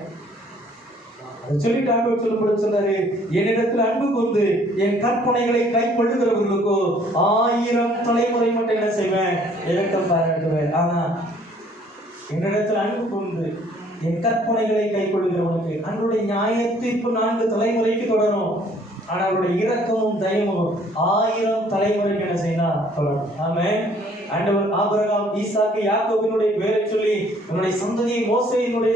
அதை சொல்லிட்டு ஆண்டவர் சொல்லும்போது சொன்னாரு, என்னிடத்தில் அன்பு கொண்டு என் கற்பனைகளை கை கொள்ளுகிறவர்களுக்கோ 1000 தலைமுறை மட்டும் என்ன செய்வேன், இரக்கம் பாராட்டுவேன். ஆனா என்னிடத்தில் அன்பு கொண்டு என் கற்பனைகளை கை கொள்ளுகிறவனுக்கு அன்றைய நியாய தீர்ப்பு 4 தலைமுறைக்கு தொடரும். ஆனா அவருடைய இரக்கமும் தயமும் 1000 தலைமுறைக்கு என்ன செய்யணும், தொடரும். ஆமென். ஆண்டவர் ஆபிரகாம், ஈசாக்கு, யாக்கோபினுடைய பெயரை சொல்லி அவருடைய சந்ததியை மோசேயினுடைய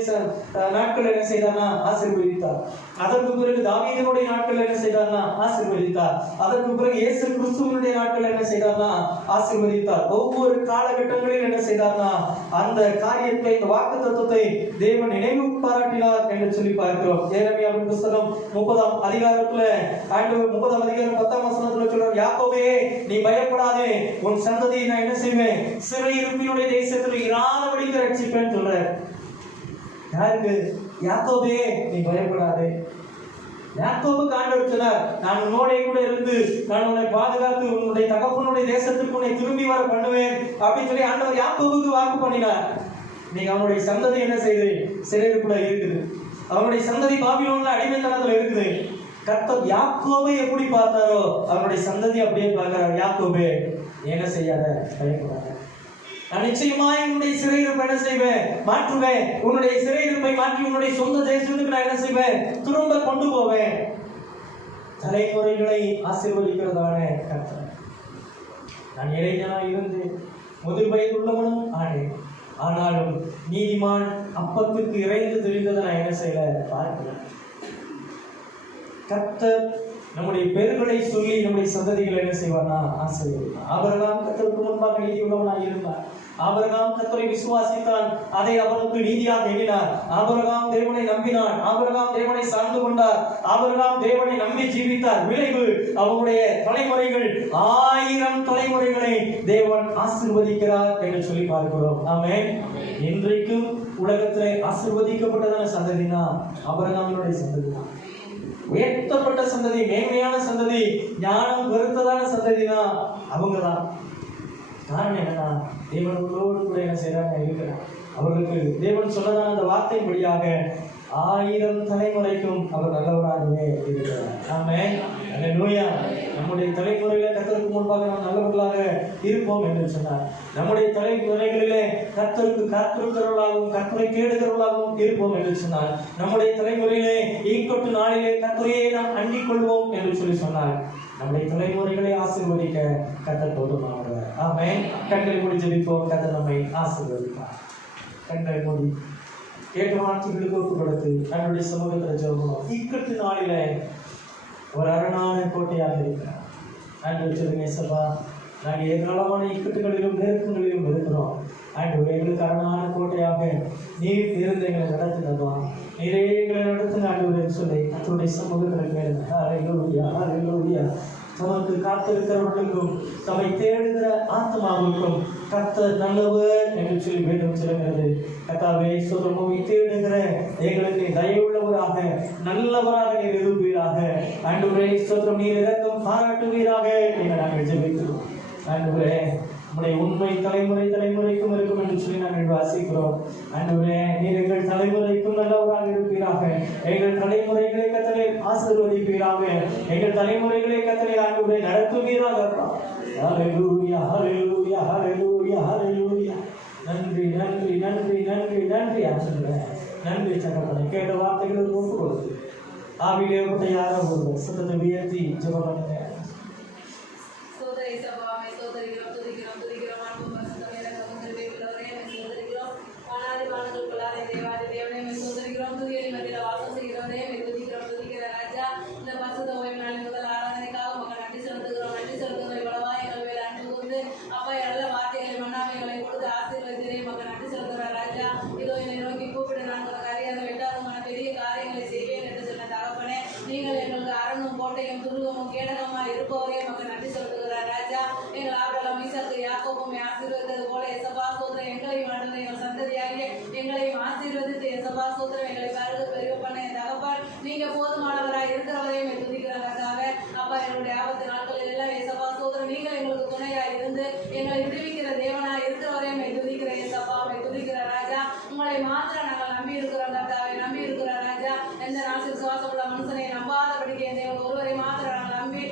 நாட்கள் என்ன செய்தார்னா ஆசீர்வதித்தார். அதற்கு பிறகு தாவீதினுடைய நாட்கள் என்ன செய்தார்னா ஆசீர்வதித்தார். அதற்கு பிறகு இயேசு கிறிஸ்துவினுடைய நாட்கள் என்ன செய்தார்னா ஆசீர்வதித்தார். ஒவ்வொரு காலகட்டங்களில் என்ன செய்தார்னா அந்த காரியத்தை, இந்த வாக்கு தத்துவத்தை தேவன் நினைவு பாராட்டினார் என்று சொல்லி பார்க்கிறோம். எரேமியாவின் புத்தகம் 30ஆம் அதிகாரத்துல ஆண்டவர் 30ஆம் அதிகாரம் 10ஆம் வசனத்துல சொல்றார், யாக்கோபே நீ பயப்படாதே, உன் சந்ததியை நான் என்ன செய்வேன், சிறையிருப்பினுடைய தேசத்தில் இராதபடிக்கு ரட்சிப்பேன்னு சொல்றார். யாருக்கு? யாக்கோபே நீ பயப்படாதே. யாக்கோபுக்கு ஆண்டவர் சொன்னார், நான் உன்னோட கூட இருந்து நான் உன்னை பாதுகாத்து உன்னுடைய தகப்பனுடைய தேசத்துக்கு உன்னை திரும்பி வர பண்ணுவேன் அப்படின்னு சொல்லி ஆண்டவர் யாக்கோபுக்கு வாக்கு பண்ணினார். நீங்க அவனுடைய சந்ததி என்ன செய்யுது, சிறையிருப்புல இருக்குது. அவனுடைய சந்ததி பாபிலோன்ல அடிமைத்தனத்துல இருக்குது. கர்த்தர் யாக்கோபை எப்படி பார்த்தாரோ அவனுடைய சந்ததி அப்படியே பார்க்கிறார். யாக்கோபே என்ன செய்யாத, பயப்படாத, நான் நிச்சயமாய் உன்னுடைய சிறையிருப்பை என்ன செய்வேன், மாற்றுவேன். உன்னுடைய சிறையிருப்பை மாற்றி உன்னுடைய சொந்த தேசத்துக்கு நான் என்ன செய்வேன், திரும்ப கொண்டு போவேன். தலைமுறைகளை ஆசீர்வதிக்கிறதான கர்த்தர். நான் இளைஞனா இருந்து முதிர் வயது உள்ளவனும் ஆனேன், ஆனாலும் நீதிமான் அப்பத்துக்கு இறைந்து தெரிந்ததை நான் என்ன செய்யல, பார்க்கிறேன். கர்த்தர் நம்முடைய பெயர்களை சொல்லி நம்முடைய சந்ததிகளை என்ன செய்வார்னா ஆசீர்வதிப்பார். ஆபிரகாம் கர்த்தருக்கு முன்பாக நீதி உள்ளவனாக இருந்தார். ஆபிரகாம் கர்த்தரை விசுவாசித்தான், அதை அவனுக்கு நீதியாக எண்ணினார். ஆபிரகாம் தேவனை நம்பினான். ஆபிரகாம் தேவனை சார்ந்து கொண்டார். ஆபிரகாம் தேவனை நம்பி ஜீவித்தார். விளைவு அவனுடைய தலைமுறைகள் 1000 தலைமுறைகளை தேவன் ஆசீர்வதிக்கிறார் என்று சொல்லி பார்க்கிறோம். ஆமென். இன்றைக்கும் உலகத்திலே ஆசீர்வதிக்கப்பட்டதான சந்ததினா ஆபிரகாமினுடைய சந்ததி தான். உயர்த்தப்பட்ட சந்ததி, மேன்மையான சந்ததி, ஞானம் பெருத்ததான சந்ததினா அவங்கதான். காரணம் என்னன்னா, தேவனோடு கூட என்ன செய்யறாங்க, இருக்கிறார். அவர்களுக்கு தேவன் சொன்னதான அந்த வார்த்தையின் வழியாக 1000 தலைமுறைக்கும் அவர் நல்லவராகவே இருக்கிறார். ஆமென். அல்லேலூயா. நம்முடைய தலைமுறையில கர்த்தருக்கு முன்பாக நாம் நல்லவர்களாக இருப்போம் என்று சொன்னார். நம்முடைய தலைமுறைகளிலே கர்த்தருக்கு காத்திருக்கிறவர்களாகவும் கர்த்தரை தேடுகிறவர்களாகவும் இருப்போம் என்று சொன்னார். நம்முடைய தலைமுறையிலே ஈக்கொட்டு நாளிலே கர்த்தரையே நாம் அண்டிக் கொள்வோம் என்று சொல்லி சொன்னார். நம்முடைய தலைமுறைகளை ஆசீர்வதிக்க கர்த்தர் போதுமானவர். ஆமென். கண்களை மூடி ஜெபிப்போம். கர்த்தர் நம்மை ஆசீர்வதிப்பார். கண்களை மூடி கேட்ட வார்த்தைகளுக்கு ஒப்புக்கொடுத்து தன்னுடைய சமூகத்தில் ஜெபம். இக்கட்டு நாளில ஒரு அரணான கோட்டையாக இருக்கிறார். ஆண்டவர் சொல்லுங்க, சபா நாங்கள் ஏராளமான இக்கட்டுகளிலும் நெருக்கங்களிலும் இருக்கிறோம். ஆண்டவர் எங்களுக்கு அரணான கோட்டையாக நீர் இருந்து எங்களை நடத்துகிறோம். நீரே எங்களை நடத்துங்க ஆண்டவர் சொல்லி கர்த்தருடைய சமூகத்தில் கேளுங்க. ஹல்லேலூயா, ஹல்லேலூயா. தமக்கு காத்திருக்கிறவர்களுக்கும் தம்மை தேடுகிற ஆத்மாவுக்கும் கர்த்தர் நல்லவர் என்று சொல்லி வேதம் சொல்லுகிறது. கர்த்தாவே சுதமவை தேடுகிற எங்களுக்கு தயவுள்ளவராக நல்லவராக நீர் இருப்பீராக. ஆண்டவரே ஸ்தோத்திரம், நீர் இரக்கம் பாராட்டுவீராக என்று நாங்கள் ஜெபிக்கிறோம். ஆண்டவரே நம்முடைய உண்மை தலைமுறைக்கும் இருக்கும் என்று சொல்லி நாங்கள் வாசிக்கிறோம். ஆண்டவரே நீர் எங்கள் தலைமுறைக்கும் நல்லவராக இருப்பீராக. எங்கள் தலைமுறைகளை கர்த்தரே ஆசீர்வதிப்பீராக. எங்கள் தலைமுறைகளை கர்த்தரே ஆண்டவரே நடத்துவீராக. ஹல்லேலூயா, ஹல்லேலூயா, ஹல்லேலூயா, ஹல்லேலூயா. நன்றி நன்றி நன்றி நன்றி நன்றி ஆண்டவரே. நன்றி சகோதரனே. கேட்ட வார்த்தைகளுக்கு ஒப்பு கொடுத்து ஆவியிலே ஏற்பட்ட யாரோ ஒரு சத்தத்தை உயர்த்தி ஜெபம் பண்ணுங்க. நீங்கள் எங்களுக்கு அரணும் கோட்டையும் துருவமும் கேடகமாக இருப்பவரே மக்கள் நன்றி செலுத்துகிறார் ராஜா. எங்கள் ஆபிரகாம் ஈசாக்கு யாக்கோபும் ஆசீர்வதித்தது போல எசபா சோதரம் எங்களையும் ஆண்டவரே எங்கள் சந்ததியாகிய எங்களையும் ஆசீர்வதித்து எசபா சோதரம் எங்களை பெருக பண்ண என் தகப்பன் நீங்க போதுமானவராக இருக்கிறவரையும் துதிக்கிறதாக. அப்பா எங்களுடைய ஆபத்து நாட்களில் எல்லாம் எசபா சோதரம் நீங்கள் எங்களுக்கு துணையாக இருந்து எங்களை விடுவிக்கிற தேவனாக இருக்கிறவரையும் துதிக்கிற எசப்பா துதிக்கிற ராஜா. உங்களை மாத்திரம் நாங்கள் நம்பி இருக்கிறோம் கர்த்தாவை, நம்பி இருக்கிற ராஜா. எந்த நாசில் சுவாசமுள்ள மனுஷனை நம்பாதபடிக்கு தேவன் ஒருவரை மாத்திரம் நாங்கள் நம்பி